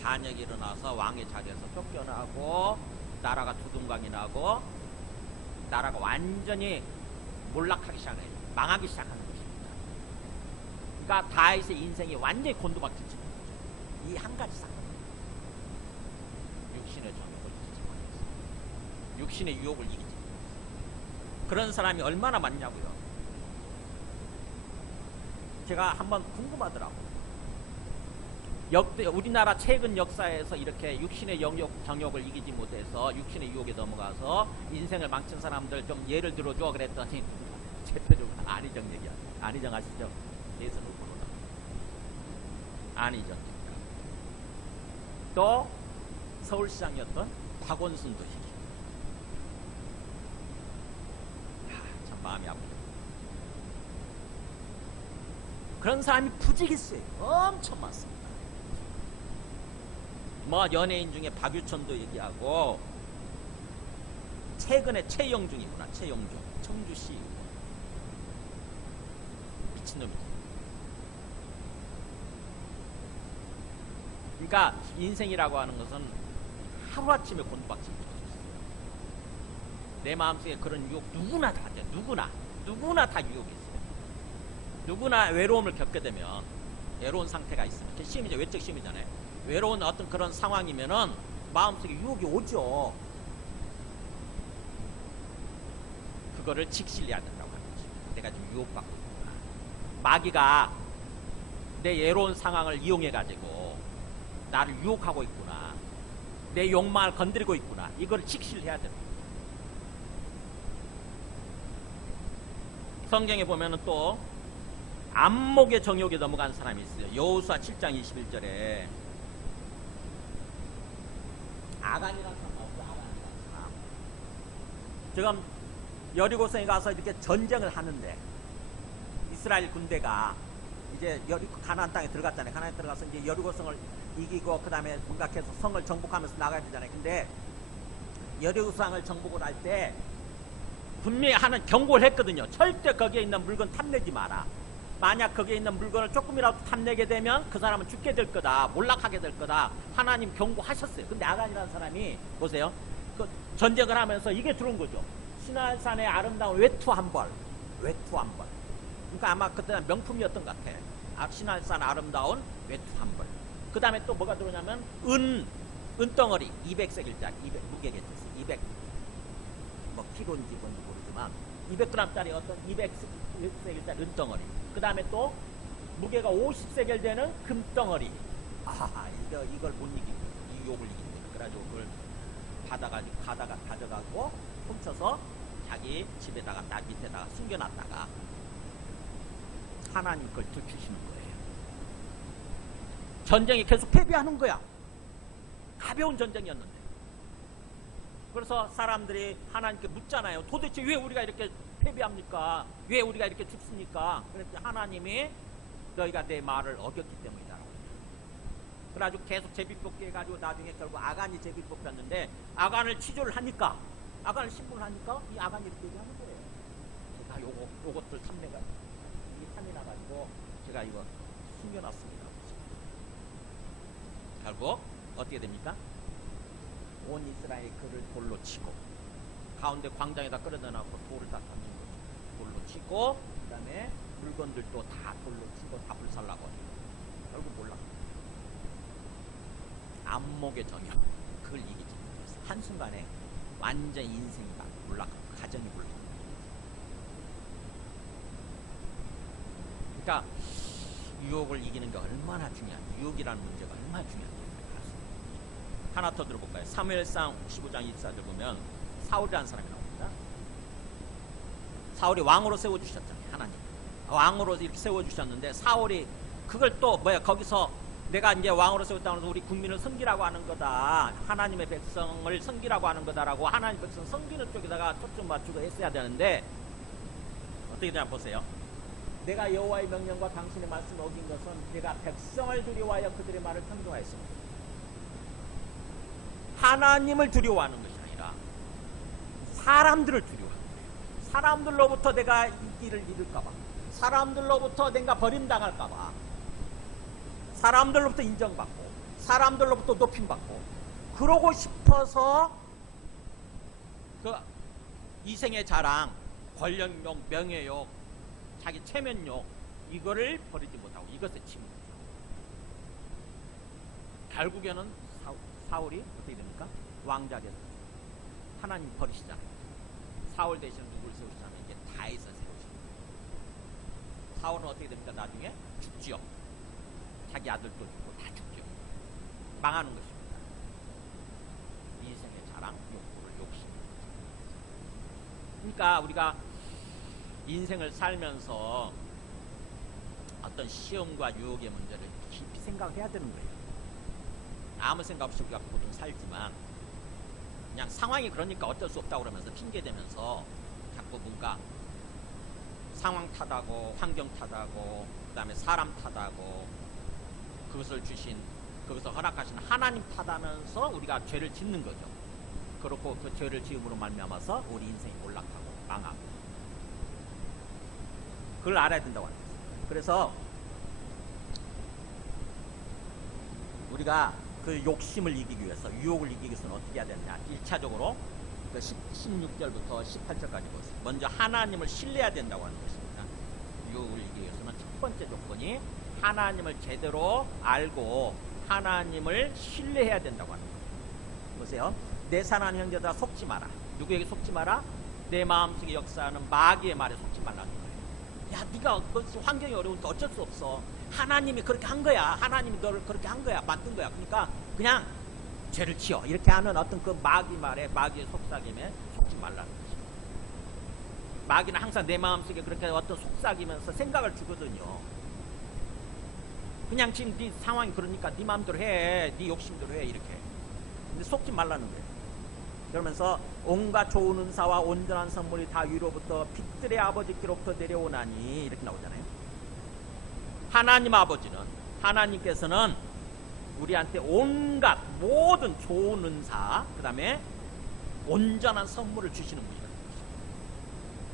반역이 일어나서 왕의 자리에서 쫓겨나고 나라가 두둥강이 나고 나라가 완전히 몰락하기 시작해요. 망하기 시작하는 것입니다. 그러니까 다윗의 인생이 완전히 곤두박질 치는 거죠. 이 한 가지 사건. 육신의 정욕을 이기지 못했어요. 육신의 유혹을 이기지 못했어요. 그런 사람이 얼마나 많냐고요. 제가 한번 궁금하더라고요. 우리나라 최근 역사에서 이렇게 육신의 정욕을 이기지 못해서 육신의 유혹에 넘어가서 인생을 망친 사람들 좀 예를 들어줘 그랬더니 대표적으로 안희정 얘기하죠. 안희정 아시죠? 대선 후보로 안희정 대표, 또 서울시장이었던 박원순도 얘기. 참 마음이 아프죠. 그런 사람이 부지기수예요. 엄청 많습니다. 뭐 연예인 중에 박유천도 얘기하고, 최근에 최영중이구나. 최영중 청주시 미친놈이죠. 그러니까 인생이라고 하는 것은 하루아침에 곤박질 쳐줬어요. 내 마음속에 그런 유혹 누구나 다 돼. 누구나 다 유혹이 있어요. 누구나 외로움을 겪게 되면, 외로운 상태가 있으면, 시험이죠. 외적 시험이잖아요. 외로운 어떤 그런 상황이면은 마음속에 유혹이 오죠. 그거를 직실해야 된다고 하는 거죠. 내가 지금 유혹받고 있구나. 마귀가 내 외로운 상황을 이용해가지고 나를 유혹하고 있구나. 내 욕망을 건드리고 있구나. 이걸 직실해야 됩니다. 성경에 보면은 또 안목의 정욕에 넘어간 사람이 있어요. 여호수아 7장 21절에 아간이라는 사람 나오죠. 아간이라는 사람. 지금 여리고성에 가서 이렇게 전쟁을 하는데, 이스라엘 군대가 이제 가나안 땅에 들어갔잖아요. 가나안에 들어가서 이제 여리고성을 이기고 그 다음에 공격해서 성을 정복하면서 나가야 되잖아요. 근데 여리고성을 정복을 할 때 분명히 하는 경고를 했거든요. 절대 거기에 있는 물건 탐내지 마라. 만약 거기에 있는 물건을 조금이라도 탐내게 되면 그 사람은 죽게 될 거다. 몰락하게 될 거다. 하나님 경고하셨어요. 근데 아간이라는 사람이 보세요. 그 전쟁을 하면서 이게 들어온 거죠. 시날산의 아름다운 외투 한 벌. 그러니까 아마 그때 명품이었던 것 같아. 시날산 아름다운 외투 한 벌. 그 다음에 또 뭐가 들어오냐면 은덩어리 200세겔짜리, 무게겠죠. 200, 뭐 키로인지 뭔지 모르지만 200g짜리 어떤 200세겔짜리 은덩어리. 그 다음에 또 무게가 50세겔 되는 금덩어리. 이걸 못 이기고, 이 욕을 이깁니다. 그래가지고 그걸 가다가 가져가고 훔쳐서 자기 집에다가 딱 밑에다가 숨겨놨다가 하나님 걸 들키시는 거예요. 전쟁이 계속 패배하는 거야. 가벼운 전쟁이었는데. 그래서 사람들이 하나님께 묻잖아요. 도대체 왜 우리가 이렇게 패배합니까? 왜 우리가 이렇게 죽습니까? 그랬더니 하나님이 너희가 내 말을 어겼기 때문이다. 그래가지고 계속 제비뽑기 해가지고 나중에 결국 아간이 제비뽑혔는데, 아간을 취조를 하니까, 아간을 신분을 하니까 이 아간이 이렇게 얘기하는 거예요. 제가 요것들 탐내가, 이 탐이 나가지고 제가 이거 숨겨놨습니다. 결국 어떻게 됩니까? 온 이스라엘이 그를 돌로 치고, 가운데 광장에다 끌어다 놓고 돌을 다 던진 거죠. 돌로 치고, 그 다음에 물건들도 다 돌로 치고 다 불살라고. 결국 몰라. 안목의 정욕, 그걸 이기지 못했어. 한순간에 완전 인생이 막 몰락하고 가정이 몰락하고. 그러니까 유혹을 이기는 게 얼마나 중요한지, 유혹이라는 문제가 얼마나 중요한지 하나 더 들어볼까요? 사무엘상 15장 24절 보면 사울이라는 사람이 나옵니다. 사울이 왕으로 세워주셨잖아요. 하나님 왕으로 이렇게 세워주셨는데, 사울이 그걸 또 거기서 내가 이제 왕으로 세웠다고 해서 우리 국민을 섬기라고 하는 거다, 하나님의 백성을 섬기라고 하는 거다라고 하나님 백성 섬기는 쪽에다가 초점 맞추고 했어야 되는데, 어떻게 되냐 보세요. 내가 여호와의 명령과 당신의 말씀을 어긴 것은 내가 백성을 두려워하여 그들의 말을 청종하였습니다. 하나님을 두려워하는 것이 아니라 사람들을 두려워하는 거예요. 사람들로부터 내가 인기를 잃을까봐, 사람들로부터 내가 버림당할까봐, 사람들로부터 인정받고 사람들로부터 높임받고 그러고 싶어서 그 이생의 자랑, 권력욕, 명예욕, 자기 체면욕, 이거를 버리지 못하고 이것에 침묵. 결국에는 사울이 어떻게 됩니까? 왕자에서 하나님 버리시잖아요. 사울 대신 누구를 세우시잖아요? 이제 다윗을 세우십니다. 사울은 어떻게 됩니까? 나중에 죽지요. 자기 아들도 죽고 다 죽죠. 망하는 것입니다. 인생의 자랑, 욕구를 욕심. 그러니까 우리가 인생을 살면서 어떤 시험과 유혹의 문제를 깊이 생각을 해야 되는 거예요. 아무 생각 없이 우리가 보통 살지만 그냥 상황이 그러니까 어쩔 수 없다고 그러면서 핑계대면서 자꾸 뭔가 상황 탓하고 환경 탓하고 그 다음에 사람 탓하고 그것을 허락하신 하나님 탓하면서 우리가 죄를 짓는 거죠. 그렇고 그 죄를 지음으로 말미암아서 우리 인생이 몰락하고 망하고, 그걸 알아야 된다고 합니다. 그래서 우리가 그 욕심을 이기기 위해서, 유혹을 이기기 위해서는 어떻게 해야 되느냐. 1차적으로 그 16절부터 18절까지 보세요. 먼저 하나님을 신뢰해야 된다고 하는 것입니다. 유혹을 이기기 위해서는 첫 번째 조건이 하나님을 제대로 알고 하나님을 신뢰해야 된다고 하는 거예요. 보세요. 내 사랑하는 형제들아 속지 마라. 누구에게 속지 마라? 내 마음속에 역사하는 마귀의 말에 속지 말라는 거예요. 야, 네가 환경이 어려우니까 어쩔 수 없어. 하나님이 그렇게 한 거야. 하나님이 너를 그렇게 한 거야. 만든 거야. 그러니까 그냥 죄를 지어. 이렇게 하는 어떤 그 마귀 말에, 마귀의 속삭임에 속지 말라는 거죠. 마귀는 항상 내 마음속에 그렇게 어떤 속삭이면서 생각을 주거든요. 그냥 지금 네 상황이 그러니까 네 마음대로 해. 네 욕심대로 해. 이렇게. 근데 속지 말라는 거예요. 그러면서 온갖 좋은 은사와 온전한 선물이 다 위로부터 빛들의 아버지께로부터 내려오나니, 이렇게 나오잖아요. 하나님 아버지는, 하나님께서는 우리한테 온갖 모든 좋은 은사, 그 다음에 온전한 선물을 주시는 분이라는 거죠.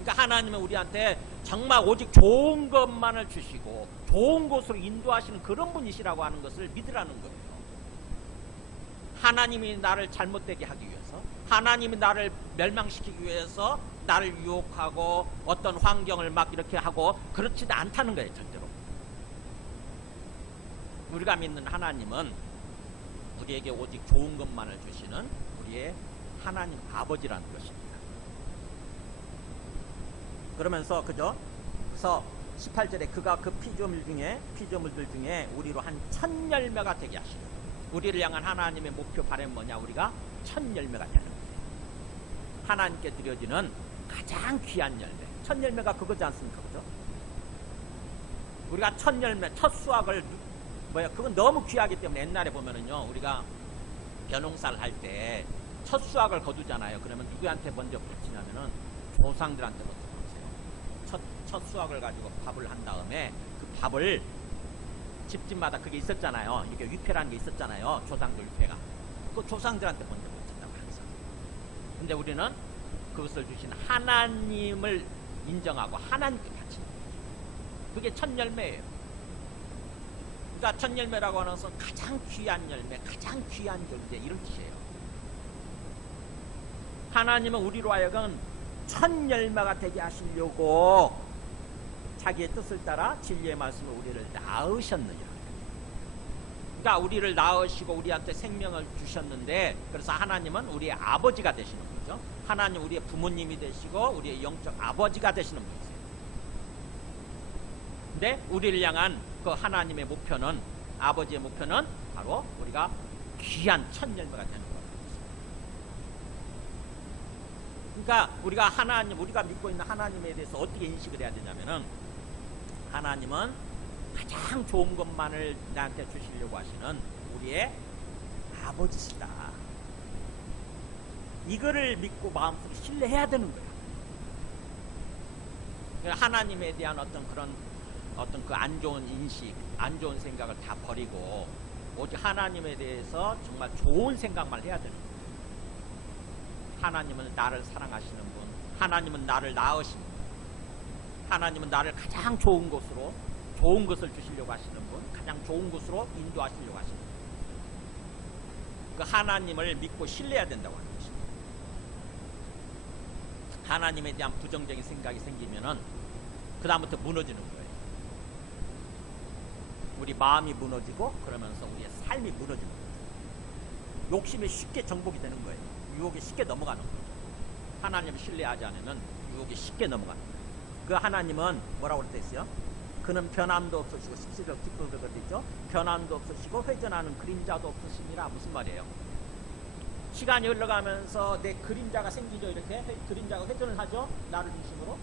그러니까 하나님은 우리한테 정말 오직 좋은 것만을 주시고 좋은 곳으로 인도하시는 그런 분이시라고 하는 것을 믿으라는 거예요. 하나님이 나를 잘못되게 하기 위해서, 하나님이 나를 멸망시키기 위해서 나를 유혹하고 어떤 환경을 막 이렇게 하고 그렇지도 않다는 거예요. 절대로. 우리가 믿는 하나님은 우리에게 오직 좋은 것만을 주시는 우리의 하나님 아버지라는 것입니다. 그러면서 그죠? 그래서 18절에 그가 그 피조물들 중에 우리로 한 1000열매가 되게 하시는, 우리를 향한 하나님의 목표 바람은 뭐냐? 우리가 1000열매가 되는 거예요. 하나님께 드려지는 가장 귀한 열매. 1000열매가 그거지 않습니까? 그죠? 우리가 1000열매, 첫 수확을 그건 너무 귀하기 때문에 옛날에 보면은요, 우리가 벼농사를 할 때 첫 수확을 거두잖아요. 그러면 누구한테 먼저 바치냐면은 조상들한테 먼저 바쳐요. 첫 수확을 가지고 밥을 한 다음에 그 밥을 집집마다 그게 있었잖아요. 이게 위패라는 게 있었잖아요. 조상들 위패가. 그 조상들한테 먼저 바친다고 항상. 근데 우리는 그것을 주신 하나님을 인정하고 하나님께 바치는 거예요. 그게 1000열매예요. 그러니까 1000열매라고 하는 것은 가장 귀한 열매, 가장 귀한 존재, 이런 뜻이에요. 하나님은 우리로 하여금 1000열매가 되게 하시려고 자기의 뜻을 따라 진리의 말씀으로 우리를 낳으셨느니라. 그러니까 우리를 낳으시고 우리한테 생명을 주셨는데, 그래서 하나님은 우리의 아버지가 되시는 거죠. 하나님 우리의 부모님이 되시고 우리의 영적 아버지가 되시는 분이세요. 근데 우리를 향한 그 하나님의 목표는, 아버지의 목표는 바로 우리가 귀한 1000열매가 되는 거예요. 그러니까 우리가 믿고 있는 하나님에 대해서 어떻게 인식을 해야 되냐면은, 하나님은 가장 좋은 것만을 나한테 주시려고 하시는 우리의 아버지시다. 이거를 믿고 마음속에 신뢰해야 되는 거예요. 하나님에 대한 어떤 그 안 좋은 인식, 안 좋은 생각을 다 버리고 오직 하나님에 대해서 정말 좋은 생각만 해야 되는 거예요. 하나님은 나를 사랑하시는 분, 하나님은 나를 낳으신 분, 하나님은 나를 가장 좋은 곳으로, 좋은 것을 주시려고 하시는 분, 가장 좋은 곳으로 인도하시려고 하시는 분. 그 하나님을 믿고 신뢰해야 된다고 하는 것입니다. 하나님에 대한 부정적인 생각이 생기면은 그 다음부터 무너지는 거예요. 우리 마음이 무너지고, 그러면서 우리의 삶이 무너지는 거예요. 욕심에 쉽게 정복이 되는 거예요. 유혹에 쉽게 넘어가는 거예요. 하나님을 신뢰하지 않으면 유혹에 쉽게 넘어가는 거예요. 그 하나님은 뭐라고 그랬어요? 그는 변함도 없으시고, 17절 뒷부분에 그렇게 있죠? 변함도 없으시고 회전하는 그림자도 없으시니라. 무슨 말이에요? 시간이 흘러가면서 내 그림자가 생기죠. 이렇게 그림자가 회전을 하죠. 나를 중심으로.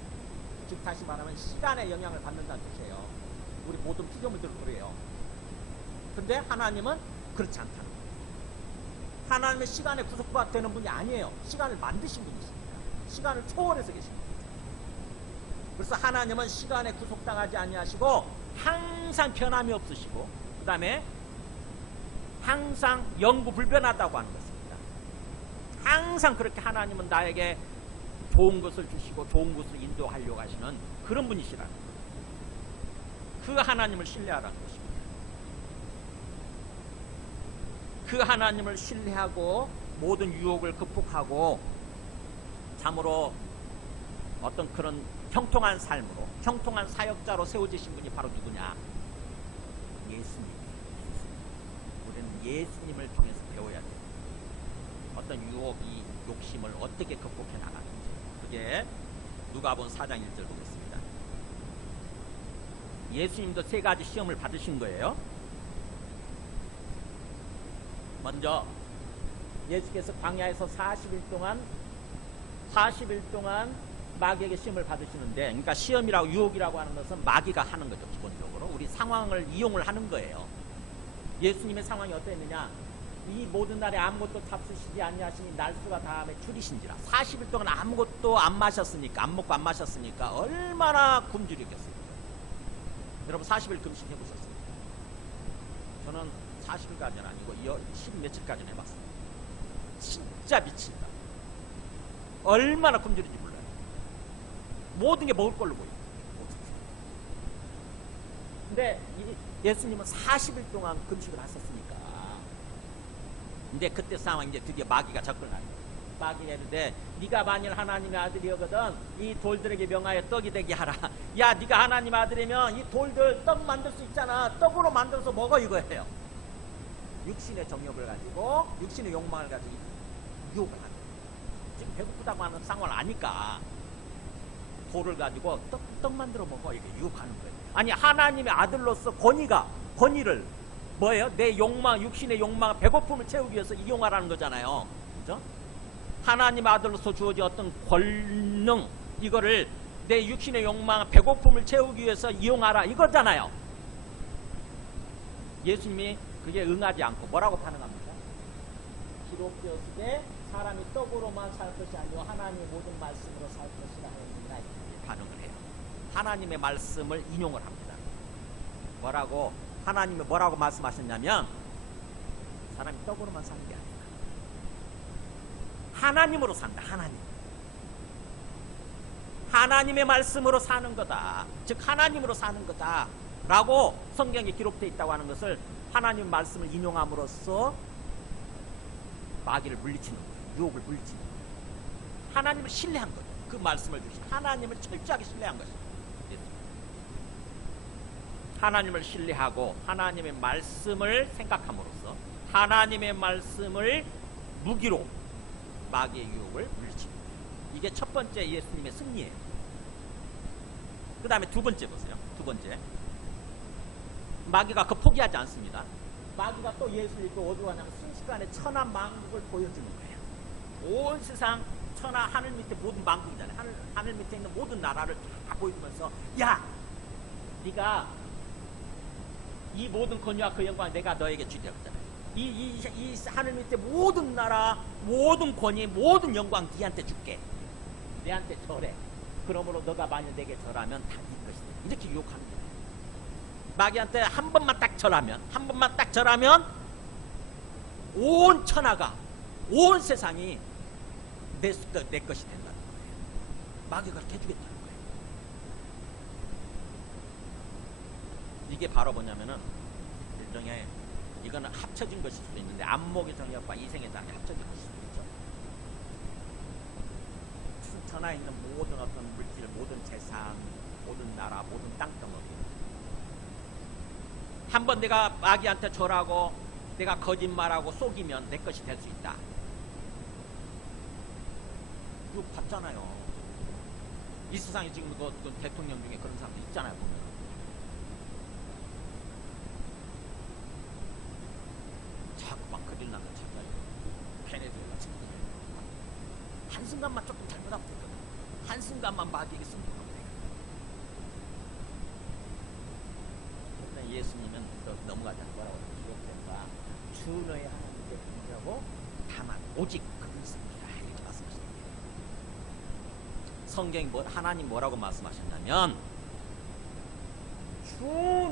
즉 다시 말하면 시간의 영향을 받는다는 뜻이에요. 우리 모든 피조물들 그래요. 근데 하나님은 그렇지 않다는 거예요. 하나님은 시간에 구속되는 분이 아니에요. 시간을 만드신 분이십니다. 시간을 초월해서 계십니다. 그래서 하나님은 시간에 구속당하지 아니하시고 항상 변함이 없으시고, 그 다음에 항상 영구불변하다고 하는 것입니다. 항상 그렇게 하나님은 나에게 좋은 것을 주시고 좋은 것을 인도하려고 하시는 그런 분이시라는 거예요. 그 하나님을 신뢰하라는 것입니다. 그 하나님을 신뢰하고 모든 유혹을 극복하고 참으로 어떤 그런 형통한 삶으로, 형통한 사역자로 세워지신 분이 바로 누구냐? 예수님. 우리는 예수님을 통해서 배워야 돼요. 어떤 유혹이, 욕심을 어떻게 극복해 나가는지. 그게 누가복음 4장 1절 보겠습니다. 예수님도 세 가지 시험을 받으신 거예요. 먼저 예수께서 광야에서 40일 동안 마귀에게 시험을 받으시는데, 그러니까 시험이라고 유혹이라고 하는 것은 마귀가 하는 거죠. 기본적으로 우리 상황을 이용을 하는 거예요. 예수님의 상황이 어떠했느냐? 이 모든 날에 아무것도 잡수시지 아니하시니 날수가 다음에 줄이신지라. 40일 동안 아무것도 안 마셨으니까, 안 먹고 안 마셨으니까 얼마나 굶주렸겠습니까? 여러분 40일 금식 해보셨습니까? 저는 40일까지는 아니고 10 며칠까지는 해봤습니다. 진짜 미친다. 얼마나 굶주린지 몰라요. 모든 게 먹을 걸로 보여요. 근데 예수님은 40일 동안 금식을 하셨으니까, 근데 그때 상황 이제 드디어 마귀가 접근하는 거예요. 마귀가 이르되 네가 만일 하나님의 아들이거든 이 돌들에게 명하여 떡이 되게 하라. 야, 네가 하나님 아들이면 이 돌들 떡 만들 수 있잖아. 떡으로 만들어서 먹어, 이거예요. 육신의 정욕을 가지고, 육신의 욕망을 가지고 유혹을 하는 거예요. 지금 배고프다고 하는 상황을 아니까 돌을 가지고 떡 만들어 먹어, 이게 유혹하는 거예요. 아니, 하나님의 아들로서 권위를 뭐예요? 내 욕망, 육신의 욕망, 배고픔을 채우기 위해서 이용하라는 거잖아요. 그죠? 하나님 아들로서 주어진 어떤 권능, 이거를 내 육신의 욕망, 배고픔을 채우기 위해서 이용하라, 이거잖아요. 예수님이 그게 응하지 않고 뭐라고 반응합니까? 기록되었으되 사람이 떡으로만 살 것이 아니고 하나님의 모든 말씀으로 살 것이라 하였느니라, 이렇게 반응을 해요. 하나님의 말씀을 인용을 합니다. 뭐라고? 하나님이 뭐라고 말씀하셨냐면, 사람이 떡으로만 사는 게 아니라 하나님으로 산다. 하나님의 말씀으로 사는 거다. 즉 하나님으로 사는 거다 라고 성경에 기록되어 있다고 하는 것을 하나님 말씀을 인용함으로써 마귀를 물리치는 거예요. 유혹을 물리치는 거예요. 하나님을 신뢰한 거죠. 그 말씀을 주신 하나님을 철저하게 신뢰한 것입니다. 하나님을 신뢰하고 하나님의 말씀을 생각함으로써 하나님의 말씀을 무기로 마귀의 유혹을 물리치는 거예요. 이게 첫 번째 예수님의 승리예요. 그 다음에 두 번째 보세요. 두 번째, 마귀가 그 포기하지 않습니다. 마귀가 또 예수를 또 어디로 가냐면 순식간에 천하 만국을 보여주는 거예요. 온 세상 천하, 하늘 밑에 모든 만국이잖아요. 하늘 밑에 있는 모든 나라를 다 보여주면서, 야, 네가 이 모든 권위와 그 영광을 내가 너에게 주리라 했잖아요. 이 하늘 밑에 모든 나라, 모든 권위, 모든 영광 네한테 줄게. 내한테 절해. 그러므로 너가 만일 내게 절하면 다 네 것이다. 이렇게 유혹하는 거예요. 마귀한테 한 번만 딱 절하면 온 천하가, 온 세상이 내 것이 된다는 거예요. 마귀가 그렇게 해주겠다는 거예요. 이게 바로 뭐냐면은 일종의, 이거는 합쳐진 것일 수도 있는데 안목의 정력과 이생의 장이 합쳐진 것일 수도 있죠. 천하에 있는 모든 어떤 물질, 모든 재산, 모든 나라, 모든 땅덩어리, 한번 내가 마귀한테 절하고 내가 거짓말하고 속이면 내 것이 될 수 있다. 이거 봤잖아요. 이 세상에 지금 그 대통령 중에 그런 사람도 있잖아요, 보면. 자꾸 막 큰일 나는 찾아요. 케네디가 지금 한순간만 조금 잘못하면 되거든. 한순간만 마귀에게 승부하면 되거든. 근데 예수님은 넘어가지 않고 뭐라고 하죠? 자가 주 너의 하나님께 경배하고 다만 오직 그분이십니다. 이렇게 말씀하셨습니다. 성경이 하나님 뭐라고 말씀하셨냐면 주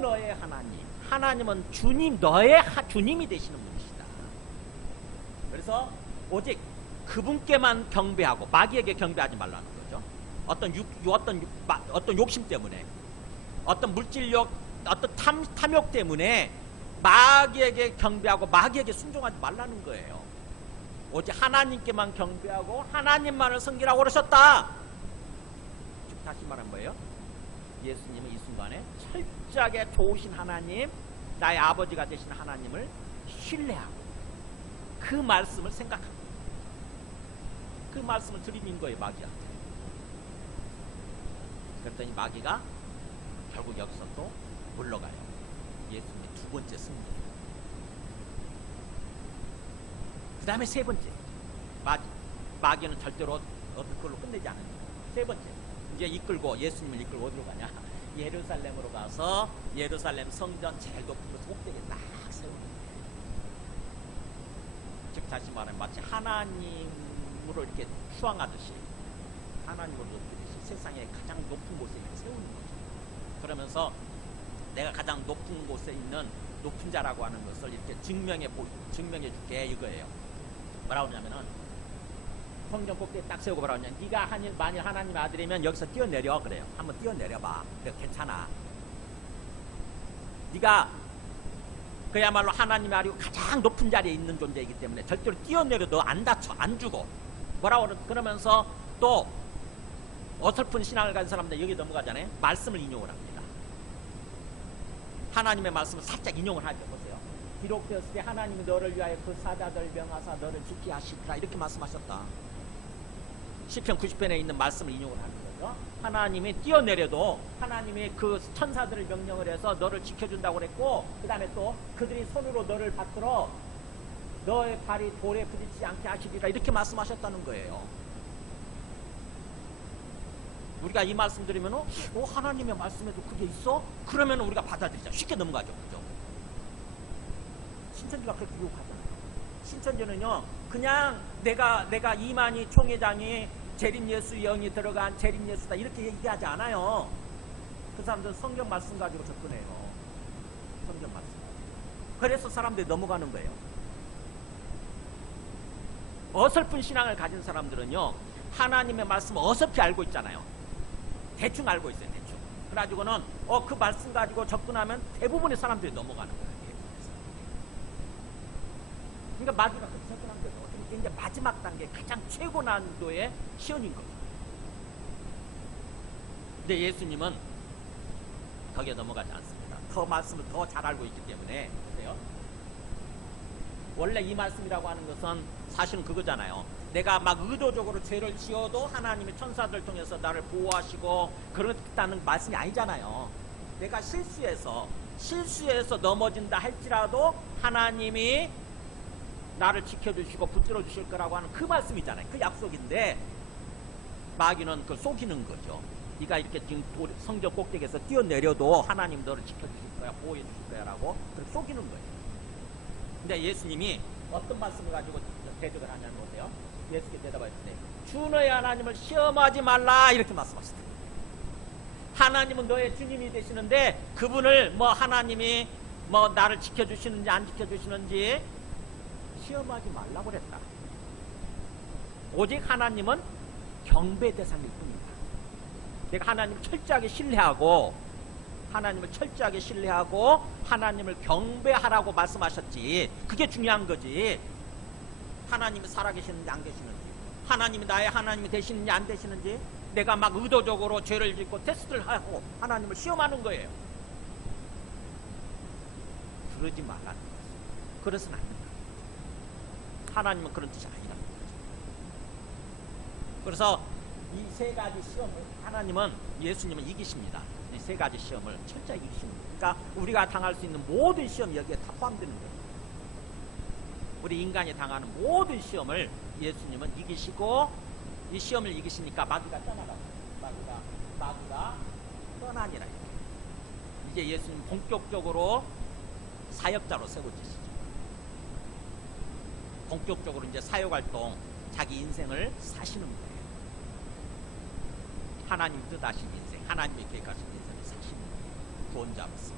너의 하나님, 하나님은 주님, 너의 주님이 되시는 분이시다. 그래서 오직 그분께만 경배하고 마귀에게 경배하지 말라는 거죠. 어떤 욕심 때문에, 어떤 물질욕, 어떤 탐욕 때문에 마귀에게 경배하고 마귀에게 순종하지 말라는 거예요. 오직 하나님께만 경배하고 하나님만을 섬기라고 그러셨다. 즉 다시 말하면 뭐예요? 예수님은 이 순간에 철저하게 좋으신 하나님, 나의 아버지가 되신 하나님을 신뢰하고 그 말씀을 생각합니다. 그 말씀을 들이민 거예요, 마귀한테. 그랬더니 마귀가 결국 여기서 또 물러가요. 예수님의 두 번째 승리. 그 다음에 세 번째. 마귀는 절대로 그걸로 끝내지 않는 거예요. 세 번째. 이제 예수님을 이끌고 어디로 가냐? 예루살렘으로 가서 예루살렘 성전 제일 높은 곳 꼭대기에 딱 세우는 거예요. 즉 다시 말하면 마치 하나님으로 이렇게 추앙하듯이, 하나님으로 높이듯이 세상의 가장 높은 곳에 이렇게 세우는 거죠. 그러면서 내가 가장 높은 곳에 있는 높은 자라고 하는 것을 이렇게 증명해 줄게, 이거예요. 뭐라고 그러냐면은 성전 꼭대기에 딱 세우고 뭐라고 하냐면 네가 만일 하나님의 아들이면 여기서 뛰어내려 그래요. 한번 뛰어내려봐. 그래, 괜찮아. 네가 그야말로 하나님의 아들이고 가장 높은 자리에 있는 존재이기 때문에 절대로 뛰어내려도 안 다쳐, 안 죽어. 뭐라고 그러면서 또 어설픈 신앙을 가진 사람들 여기 넘어가잖아요. 말씀을 인용을 합니다. 하나님의 말씀을 살짝 인용을 하죠. 보세요. 기록되었을 때 하나님이 너를 위하여 그 사자들 명하사 너를 지키 하시리라, 이렇게 말씀하셨다. 시편 90편에 있는 말씀을 인용을 하는 거죠. 하나님이 뛰어내려도 하나님이 그 천사들을 명령을 해서 너를 지켜준다고 그랬고, 그 다음에 또 그들이 손으로 너를 받들어 너의 발이 돌에 부딪히지 않게 하시리라, 이렇게 말씀하셨다는 거예요. 우리가 이 말씀 드리면 하나님의 말씀에도 그게 있어? 그러면 우리가 받아들이자. 쉽게 넘어가죠. 그죠? 신천지가 그렇게 유혹하잖아요. 신천지는요, 그냥 내가 이만희 총회장이 재림 예수 영이 들어간 재림 예수다 이렇게 얘기하지 않아요. 그 사람들은 성경 말씀 가지고 접근해요. 성경 말씀. 그래서 사람들이 넘어가는 거예요. 어설픈 신앙을 가진 사람들은요, 하나님의 말씀을 어설피 알고 있잖아요. 대충 알고 있어요. 대충. 그래가지고는 그 말씀 가지고 접근하면 대부분의 사람들이 넘어가는 거예요. 그러니까 마귀가 그렇게 접근한 거예요. 어떻게 이제 마지막 단계, 가장 최고 난도의 시험인 거예요. 근데 예수님은 거기에 넘어가지 않습니다. 더 말씀을 더 잘 알고 있기 때문에. 보세요. 원래 이 말씀이라고 하는 것은 사실은 그거잖아요. 내가 막 의도적으로 죄를 지어도 하나님이 천사들 통해서 나를 보호하시고 그렇다는 말씀이 아니잖아요. 내가 실수해서 넘어진다 할지라도 하나님이 나를 지켜주시고 붙들어 주실 거라고 하는 그 말씀이잖아요. 그 약속인데 마귀는 그걸 속이는 거죠. 네가 이렇게 지금 성전 꼭대기에서 뛰어내려도 하나님 너를 지켜주실 거야, 보호해 주실 거야 라고 그렇게 속이는 거예요. 근데 예수님이 어떤 말씀을 가지고 대답을 하냐는 보세요. 예수께 대답하셨는데 주 너의 하나님을 시험하지 말라, 이렇게 말씀하셨어요. 하나님은 너의 주님이 되시는데 그분을 하나님이 나를 지켜주시는지 안 지켜주시는지 시험하지 말라고 그랬다. 오직 하나님은 경배 대상일 뿐입니다. 내가 하나님을 철저하게 신뢰하고 하나님을 경배하라고 말씀하셨지. 그게 중요한 거지. 하나님이 살아계시는지 안 계시는지, 하나님이 나의 하나님이 되시는지 안 되시는지, 내가 막 의도적으로 죄를 짓고 테스트를 하고 하나님을 시험하는 거예요. 그러지 말라는 거예요. 그래서는 안 된다. 하나님은 그런 뜻이 아니라는 거죠. 그래서 이 세 가지 시험을 예수님은 이기십니다. 이 세 가지 시험을 철저히 이기십니다. 그러니까 우리가 당할 수 있는 모든 시험이 여기에 다 포함되는 거예요. 우리 인간이 당하는 모든 시험을 예수님은 이기시고, 이 시험을 이기시니까 마귀가 떠나가고, 마귀가 떠나니라. 이제 예수님 본격적으로 사역자로 세워지시죠. 본격적으로 이제 사역활동, 자기 인생을 사시는 거예요. 하나님 뜻하신 인생, 하나님의 계획하신 인생을 사시는 거예요. 구원자로서,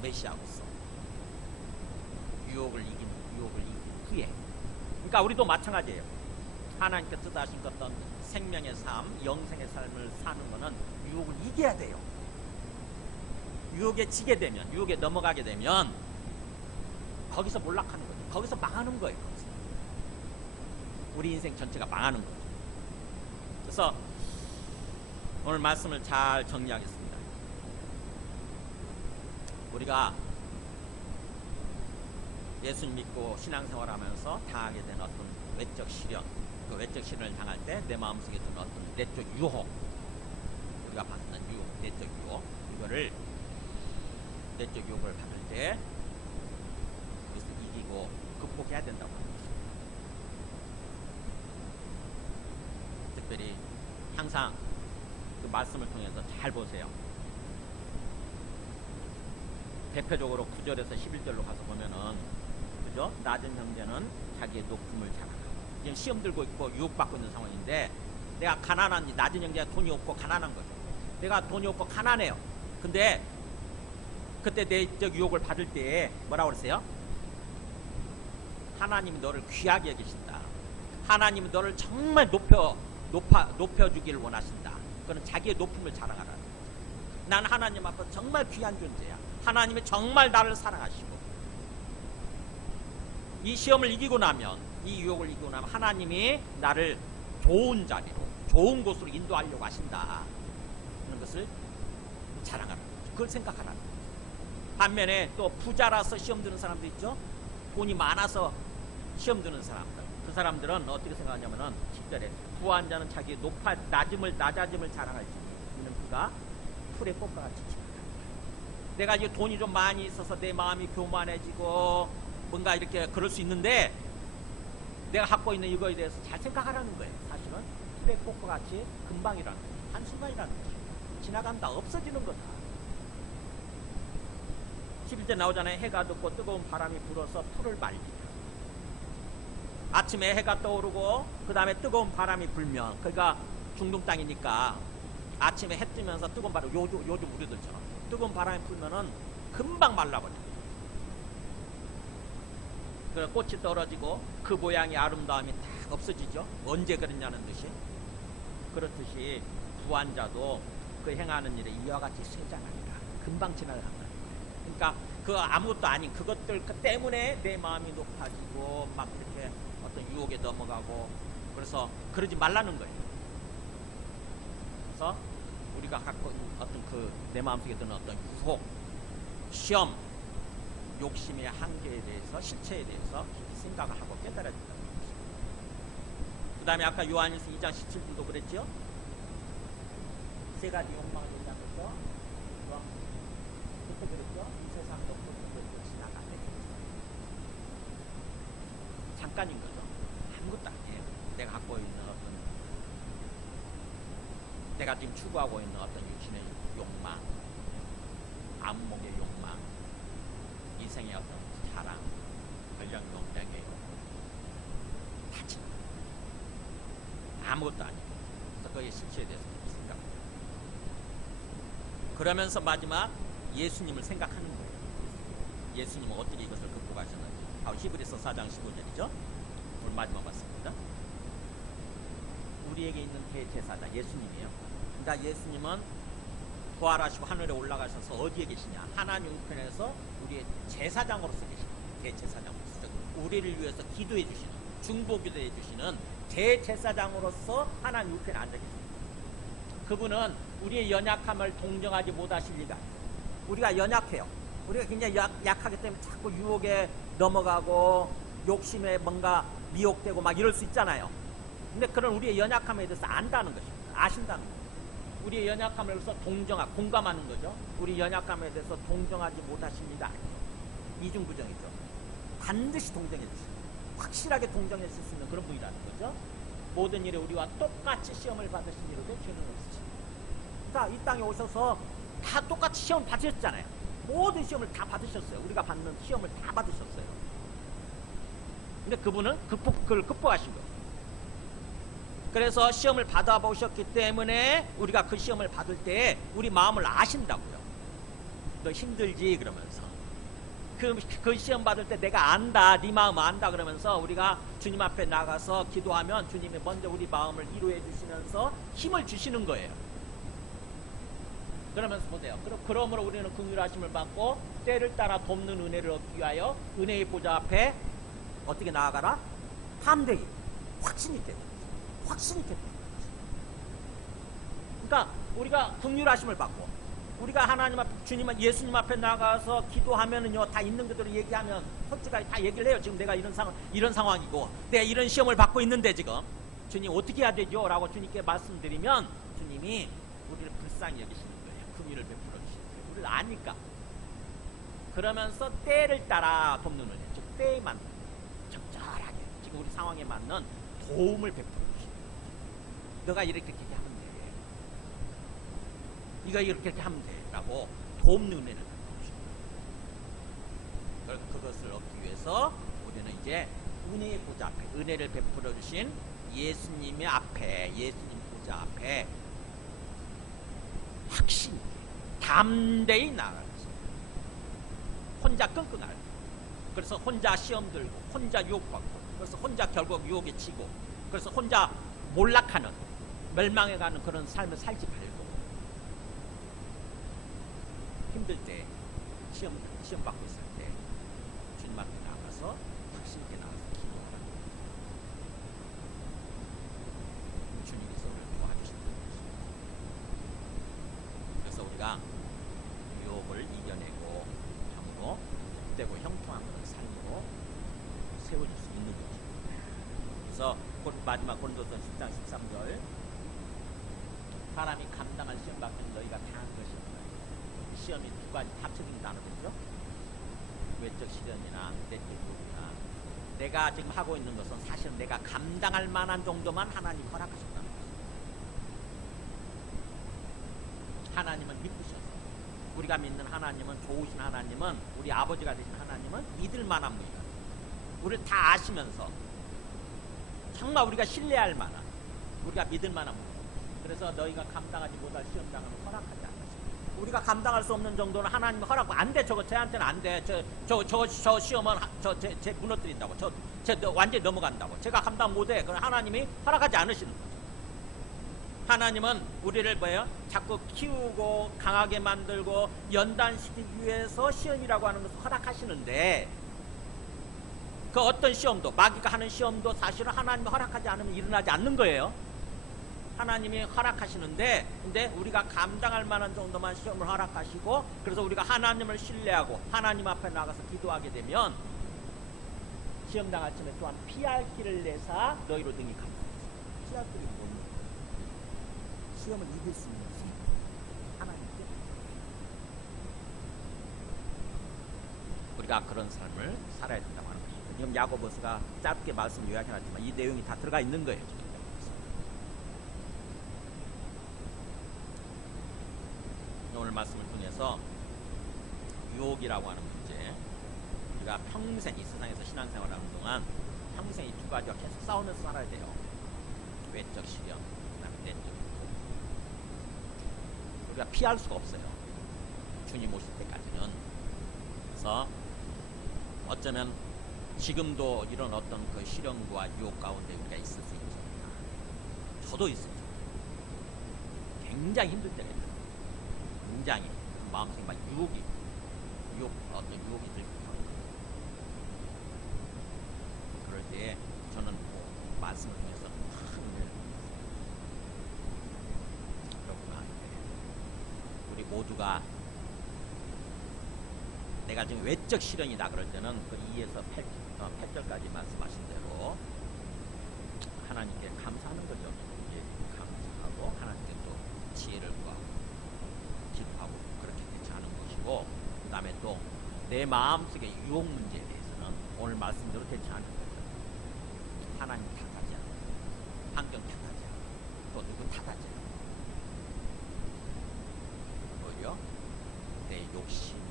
메시아로서. 유혹을 이긴 후에. 그러니까 우리도 마찬가지예요. 하나님께 뜻하신 어떤 생명의 삶, 영생의 삶을 사는 거는 유혹을 이겨야 돼요. 유혹에 지게 되면, 유혹에 넘어가게 되면 거기서 몰락하는 거죠. 거기서 망하는 거예요. 거기서. 우리 인생 전체가 망하는 거죠. 그래서 오늘 말씀을 잘 정리하겠습니다. 우리가 예수님 믿고 신앙생활하면서 당하게 된 어떤 외적 시련, 그 외적 시련을 당할 때 내 마음속에 드는 어떤 내적 유혹, 우리가 받는 유혹, 내적 유혹, 이거를 내적 유혹을 받을 때 그것을 이기고 극복해야 된다고 하는 것입니다. 특별히 항상 그 말씀을 통해서 잘 보세요. 대표적으로 9절에서 11절로 가서 보면은, 그죠? 낮은 형제는 자기의 높음을 자랑하고, 지금 시험 들고 있고 유혹받고 있는 상황인데, 내가 가난한, 낮은 형제가 돈이 없고 가난한 거죠. 내가 돈이 없고 가난해요. 근데 그때 내적 유혹을 받을 때 뭐라고 그랬어요? 하나님이 너를 귀하게 여기신다. 하나님이 너를 정말 높여주기를 원하신다. 그거는 자기의 높음을 자랑하라는 거죠. 난 하나님 앞에 정말 귀한 존재야. 하나님이 정말 나를 사랑하시고, 이 시험을 이기고 나면, 이 유혹을 이기고 나면 하나님이 나를 좋은 자리로, 좋은 곳으로 인도하려고 하신다. 그런 것을 자랑하라는 거죠. 그걸 생각하라는 거죠. 반면에 또 부자라서 시험 드는 사람도 있죠. 돈이 많아서 시험 드는 사람들, 그 사람들은 어떻게 생각하냐면은 10절에 부한 자는 자기의 낮아짐을 자랑할지 이는 그가 풀에 꽃과같이 지각한다. 내가 이제 돈이 좀 많이 있어서 내 마음이 교만해지고 뭔가 이렇게 그럴 수 있는데, 내가 갖고 있는 이거에 대해서 잘 생각하라는 거예요. 사실은 풀에 꽃과같이 금방이라는 거예요. 한순간이라는 거예요. 지나간다, 없어지는 거다. 11절 나오잖아요. 해가 돋고 뜨거운 바람이 불어서 풀을 말리다. 아침에 해가 떠오르고 그 다음에 뜨거운 바람이 불면, 그러니까 중동 땅이니까 아침에 해 뜨면서 뜨거운 바람, 요즘 우리들처럼 뜨거운 바람이 불면은 금방 말라버려요. 그 꽃이 떨어지고 그 모양의 아름다움이 딱 없어지죠. 언제 그랬냐는 듯이. 그렇듯이 부한 자도 그 행하는 일에 이와 같이 쇠장하니라. 금방 지나간다. 그러니까 그 아무것도 아닌 그것들 때문에 내 마음이 높아지고 막 이렇게 어떤 유혹에 넘어가고, 그래서 그러지 말라는 거예요. 그래서 우리가 갖고 있는 어떤 그 내 마음속에 드는 어떤 유혹, 시험, 욕심의 한계에 대해서, 실체에 대해서 생각을 하고 깨달아야 된다는 것입니다. 그 다음에 아까 요한일서 2장 17절도 그랬죠. 세 가지 욕망을 얘기한 거죠. 그때 그랬죠. 이 세상도 그것도 지나가네. 잠깐인 거죠. 아무것도 아니에요. 내가 갖고 있는 어떤, 내가 지금 추구하고 있는 어떤 육신의 욕망, 안목의 욕망, 이생의 어떤 사랑, 권력, 명령의 다 지나. 아무것도 아니고. 그래서 그의 실체에 대해서 생각합니다. 그러면서 마지막 예수님을 생각하는 거예요. 예수님은 어떻게 이것을 극복하셨는지. 바로 히브리서 4장 15절이죠. 오늘 마지막 말씀입니다. 우리에게 있는 대제사장 예수님이에요. 그러니까 예수님은 부활하시고 하늘에 올라가셔서 어디에 계시냐? 하나님 우편에서 우리의 제사장으로서 계십니다. 대제사장으로서 우리를 위해서 기도해 주시는, 중보기도해 주시는 대제사장으로서 하나님 우편에 앉아 계십니다. 그분은 우리의 연약함을 동정하지 못하실 리가. 우리가 연약해요. 우리가 굉장히 약하기 때문에 자꾸 유혹에 넘어가고 욕심에 뭔가 미혹되고 막 이럴 수 있잖아요. 근데 그런 우리의 연약함에 대해서 안다는 것입니다. 아신다는 거예요. 우리의 연약함을 위해서 공감하는 거죠. 우리 연약함에 대해서 동정하지 못하십니다. 이중부정이죠. 반드시 동정해 주십니다. 확실하게 동정해 주실 수 있는 그런 분이라는 거죠. 모든 일에 우리와 똑같이 시험을 받으신 이로도 죄는 없으십니다. 자, 이 땅에 오셔서 다 똑같이 시험을 받으셨잖아요. 모든 시험을 다 받으셨어요. 우리가 받는 시험을 다 받으셨어요. 근데 그분은 그걸 극복하신 거예요. 그래서 시험을 받아보셨기 때문에 우리가 그 시험을 받을 때 우리 마음을 아신다고요. 너 힘들지? 그러면서 그 시험 받을 때 내가 안다, 네 마음 안다 그러면서 우리가 주님 앞에 나가서 기도하면 주님이 먼저 우리 마음을 위로해 주시면서 힘을 주시는 거예요. 그러면서 보세요. 그러므로 우리는 긍휼하심을 받고 때를 따라 돕는 은혜를 얻기 위하여 은혜의 보좌 앞에 어떻게 나아가라? 담대히, 확신 있게, 확신 있게. 그러니까 우리가 긍휼하심을 받고 우리가 하나님 앞, 주님, 예수님 앞에 나가서 기도하면은요, 다 있는 그대로 얘기하면 솔직하게 다 얘기를 해요. 지금 내가 이런 상황이고, 내가 이런 시험을 받고 있는데 지금 주님 어떻게 해야 되죠? 라고 주님께 말씀드리면 주님이 우리를 불쌍히 여기시는 거예요. 긍휼을 베풀어 주시는 거예요. 우리를 아니까. 그러면서 때를 따라 돕는 은혜, 즉 때에 맞는 적절하게 지금 우리 상황에 맞는 도움을 베풀어 주시는 거예요. 너가 이렇게 하면 돼. 네가 이렇게 하면 돼. 라고 돕는 은혜를 베풀어 주시는 거예요. 그것을 얻기 위해서 우리는 이제 은혜의 보좌 앞에, 은혜를 베풀어 주신 예수님의 앞에, 예수님 보좌 앞에 확신, 담대히 나아가는 것입니다. 혼자 끙끙 앓고, 그래서 혼자 시험 들고, 혼자 유혹받고, 그래서 혼자 결국 유혹에 치고, 그래서 혼자 몰락하는, 멸망해가는 그런 삶을 살지 말고, 힘들 때, 시험 받고 있을 때 주님 앞에 나가서 확신 있게 나가서 기도하라. 주님께서 우리를 도와주신다는 것입니다. 그래서 우리가 유혹을 이겨내고 병고 헛되고 형통한 그런 삶으로 세워질 수 있는 거죠. 그래서 마지막 고린도서 10장 13절, 사람이 감당할 시험 받기는 너희가 당한 것이니라. 시험이 두 가지 합쳐진 단어죠. 외적 시련이나 내적 유혹이나, 내가 지금 하고 있는 것은 사실은 내가 감당할 만한 정도만 하나님 허락하셨다는 것입니다. 하나님은 믿으셔서, 우리가 믿는 하나님은, 좋으신 하나님은, 우리 아버지가 되신 하나님은 믿을 만한 분이다. 우리를 다 아시면서 정말 우리가 신뢰할 만한, 우리가 믿을 만한 분. 그래서 너희가 감당하지 못할 시험장을 허락하지 않으시고, 우리가 감당할 수 없는 정도는 하나님 허락, 안 돼, 저거 쟤한테는 안 돼, 저 시험은 쟤 무너뜨린다고, 쟤 완전히 넘어간다고, 제가 감당 못해. 그럼 하나님이 허락하지 않으시는 거죠. 하나님은 우리를 뭐예요? 자꾸 키우고 강하게 만들고 연단시키기 위해서 시험이라고 하는 것을 허락하시는데, 그 어떤 시험도, 마귀가 하는 시험도 사실은 하나님이 허락하지 않으면 일어나지 않는 거예요. 하나님이 허락하시는데, 근데 우리가 감당할 만한 정도만 시험을 허락하시고, 그래서 우리가 하나님을 신뢰하고 하나님 앞에 나가서 기도하게 되면 시험 당할 쯤에 또한 피할 길을 내사 너희로 등이 감당했어. 피할 길이 뭡니까? 시험을 이길 수 있는 힘, 하나님께. 우리가 그런 삶을 살아야 된다고 하는 것이죠. 지금 야고보서가 짧게 말씀 요약해놨지만 이 내용이 다 들어가 있는 거예요. 지금. 오늘 말씀을 통해서 유혹이라고 하는 문제, 우리가 평생 이 세상에서 신앙생활을 하는 동안 평생 이 두 가지와 계속 싸우면서 살아야 돼요. 외적 시련, 그다음에 내적 유혹. 우리가 피할 수가 없어요. 주님 오실 때까지는. 그래서 어쩌면 지금도 이런 어떤 그 시련과 유혹 가운데 우리가 있을 수 있습니다. 저도 있습니다. 굉장히 힘들 때가 있어요. 굉장히 마음속에 막 어떤 유혹이 들고, 그럴 때 저는 말씀을 통해서 그렇구나. 우리 모두가 내가 지금 외적 시련이다 그럴 때는 그 2에서 8절까지 말씀하신 대로 하나님께 감사하는 거죠. 예, 감사하고 하나님께 또 지혜를 구하고 기도하고 그렇게 대처하는 것이고, 그 다음에 또 내 마음속의 유혹 문제에 대해서는 오늘 말씀대로 대처하는 거죠. 하나님 탓하지 않고, 환경 탓하지 않고, 또 누구 탓하지 않고, 오히려 내 욕심을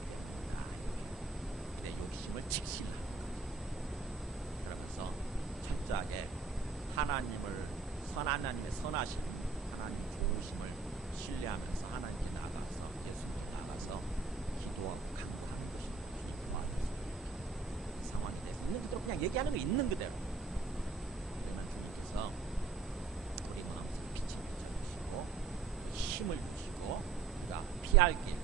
직신하는 거예요. 그러면서 철저하게 하나님을 하나님의 선하심, 하나님 좋으심을 신뢰하면서 하나님께 나가서 예수님께 나가서 기도하고 간구하는 것이 기도하면서 상황이 돼서 있는 그대로 그냥 얘기하는 거 있는 그대로. 그러면 주님께서 우리 마음속에 빛을 비춰주시고 힘을 주시고 우리가 피할 길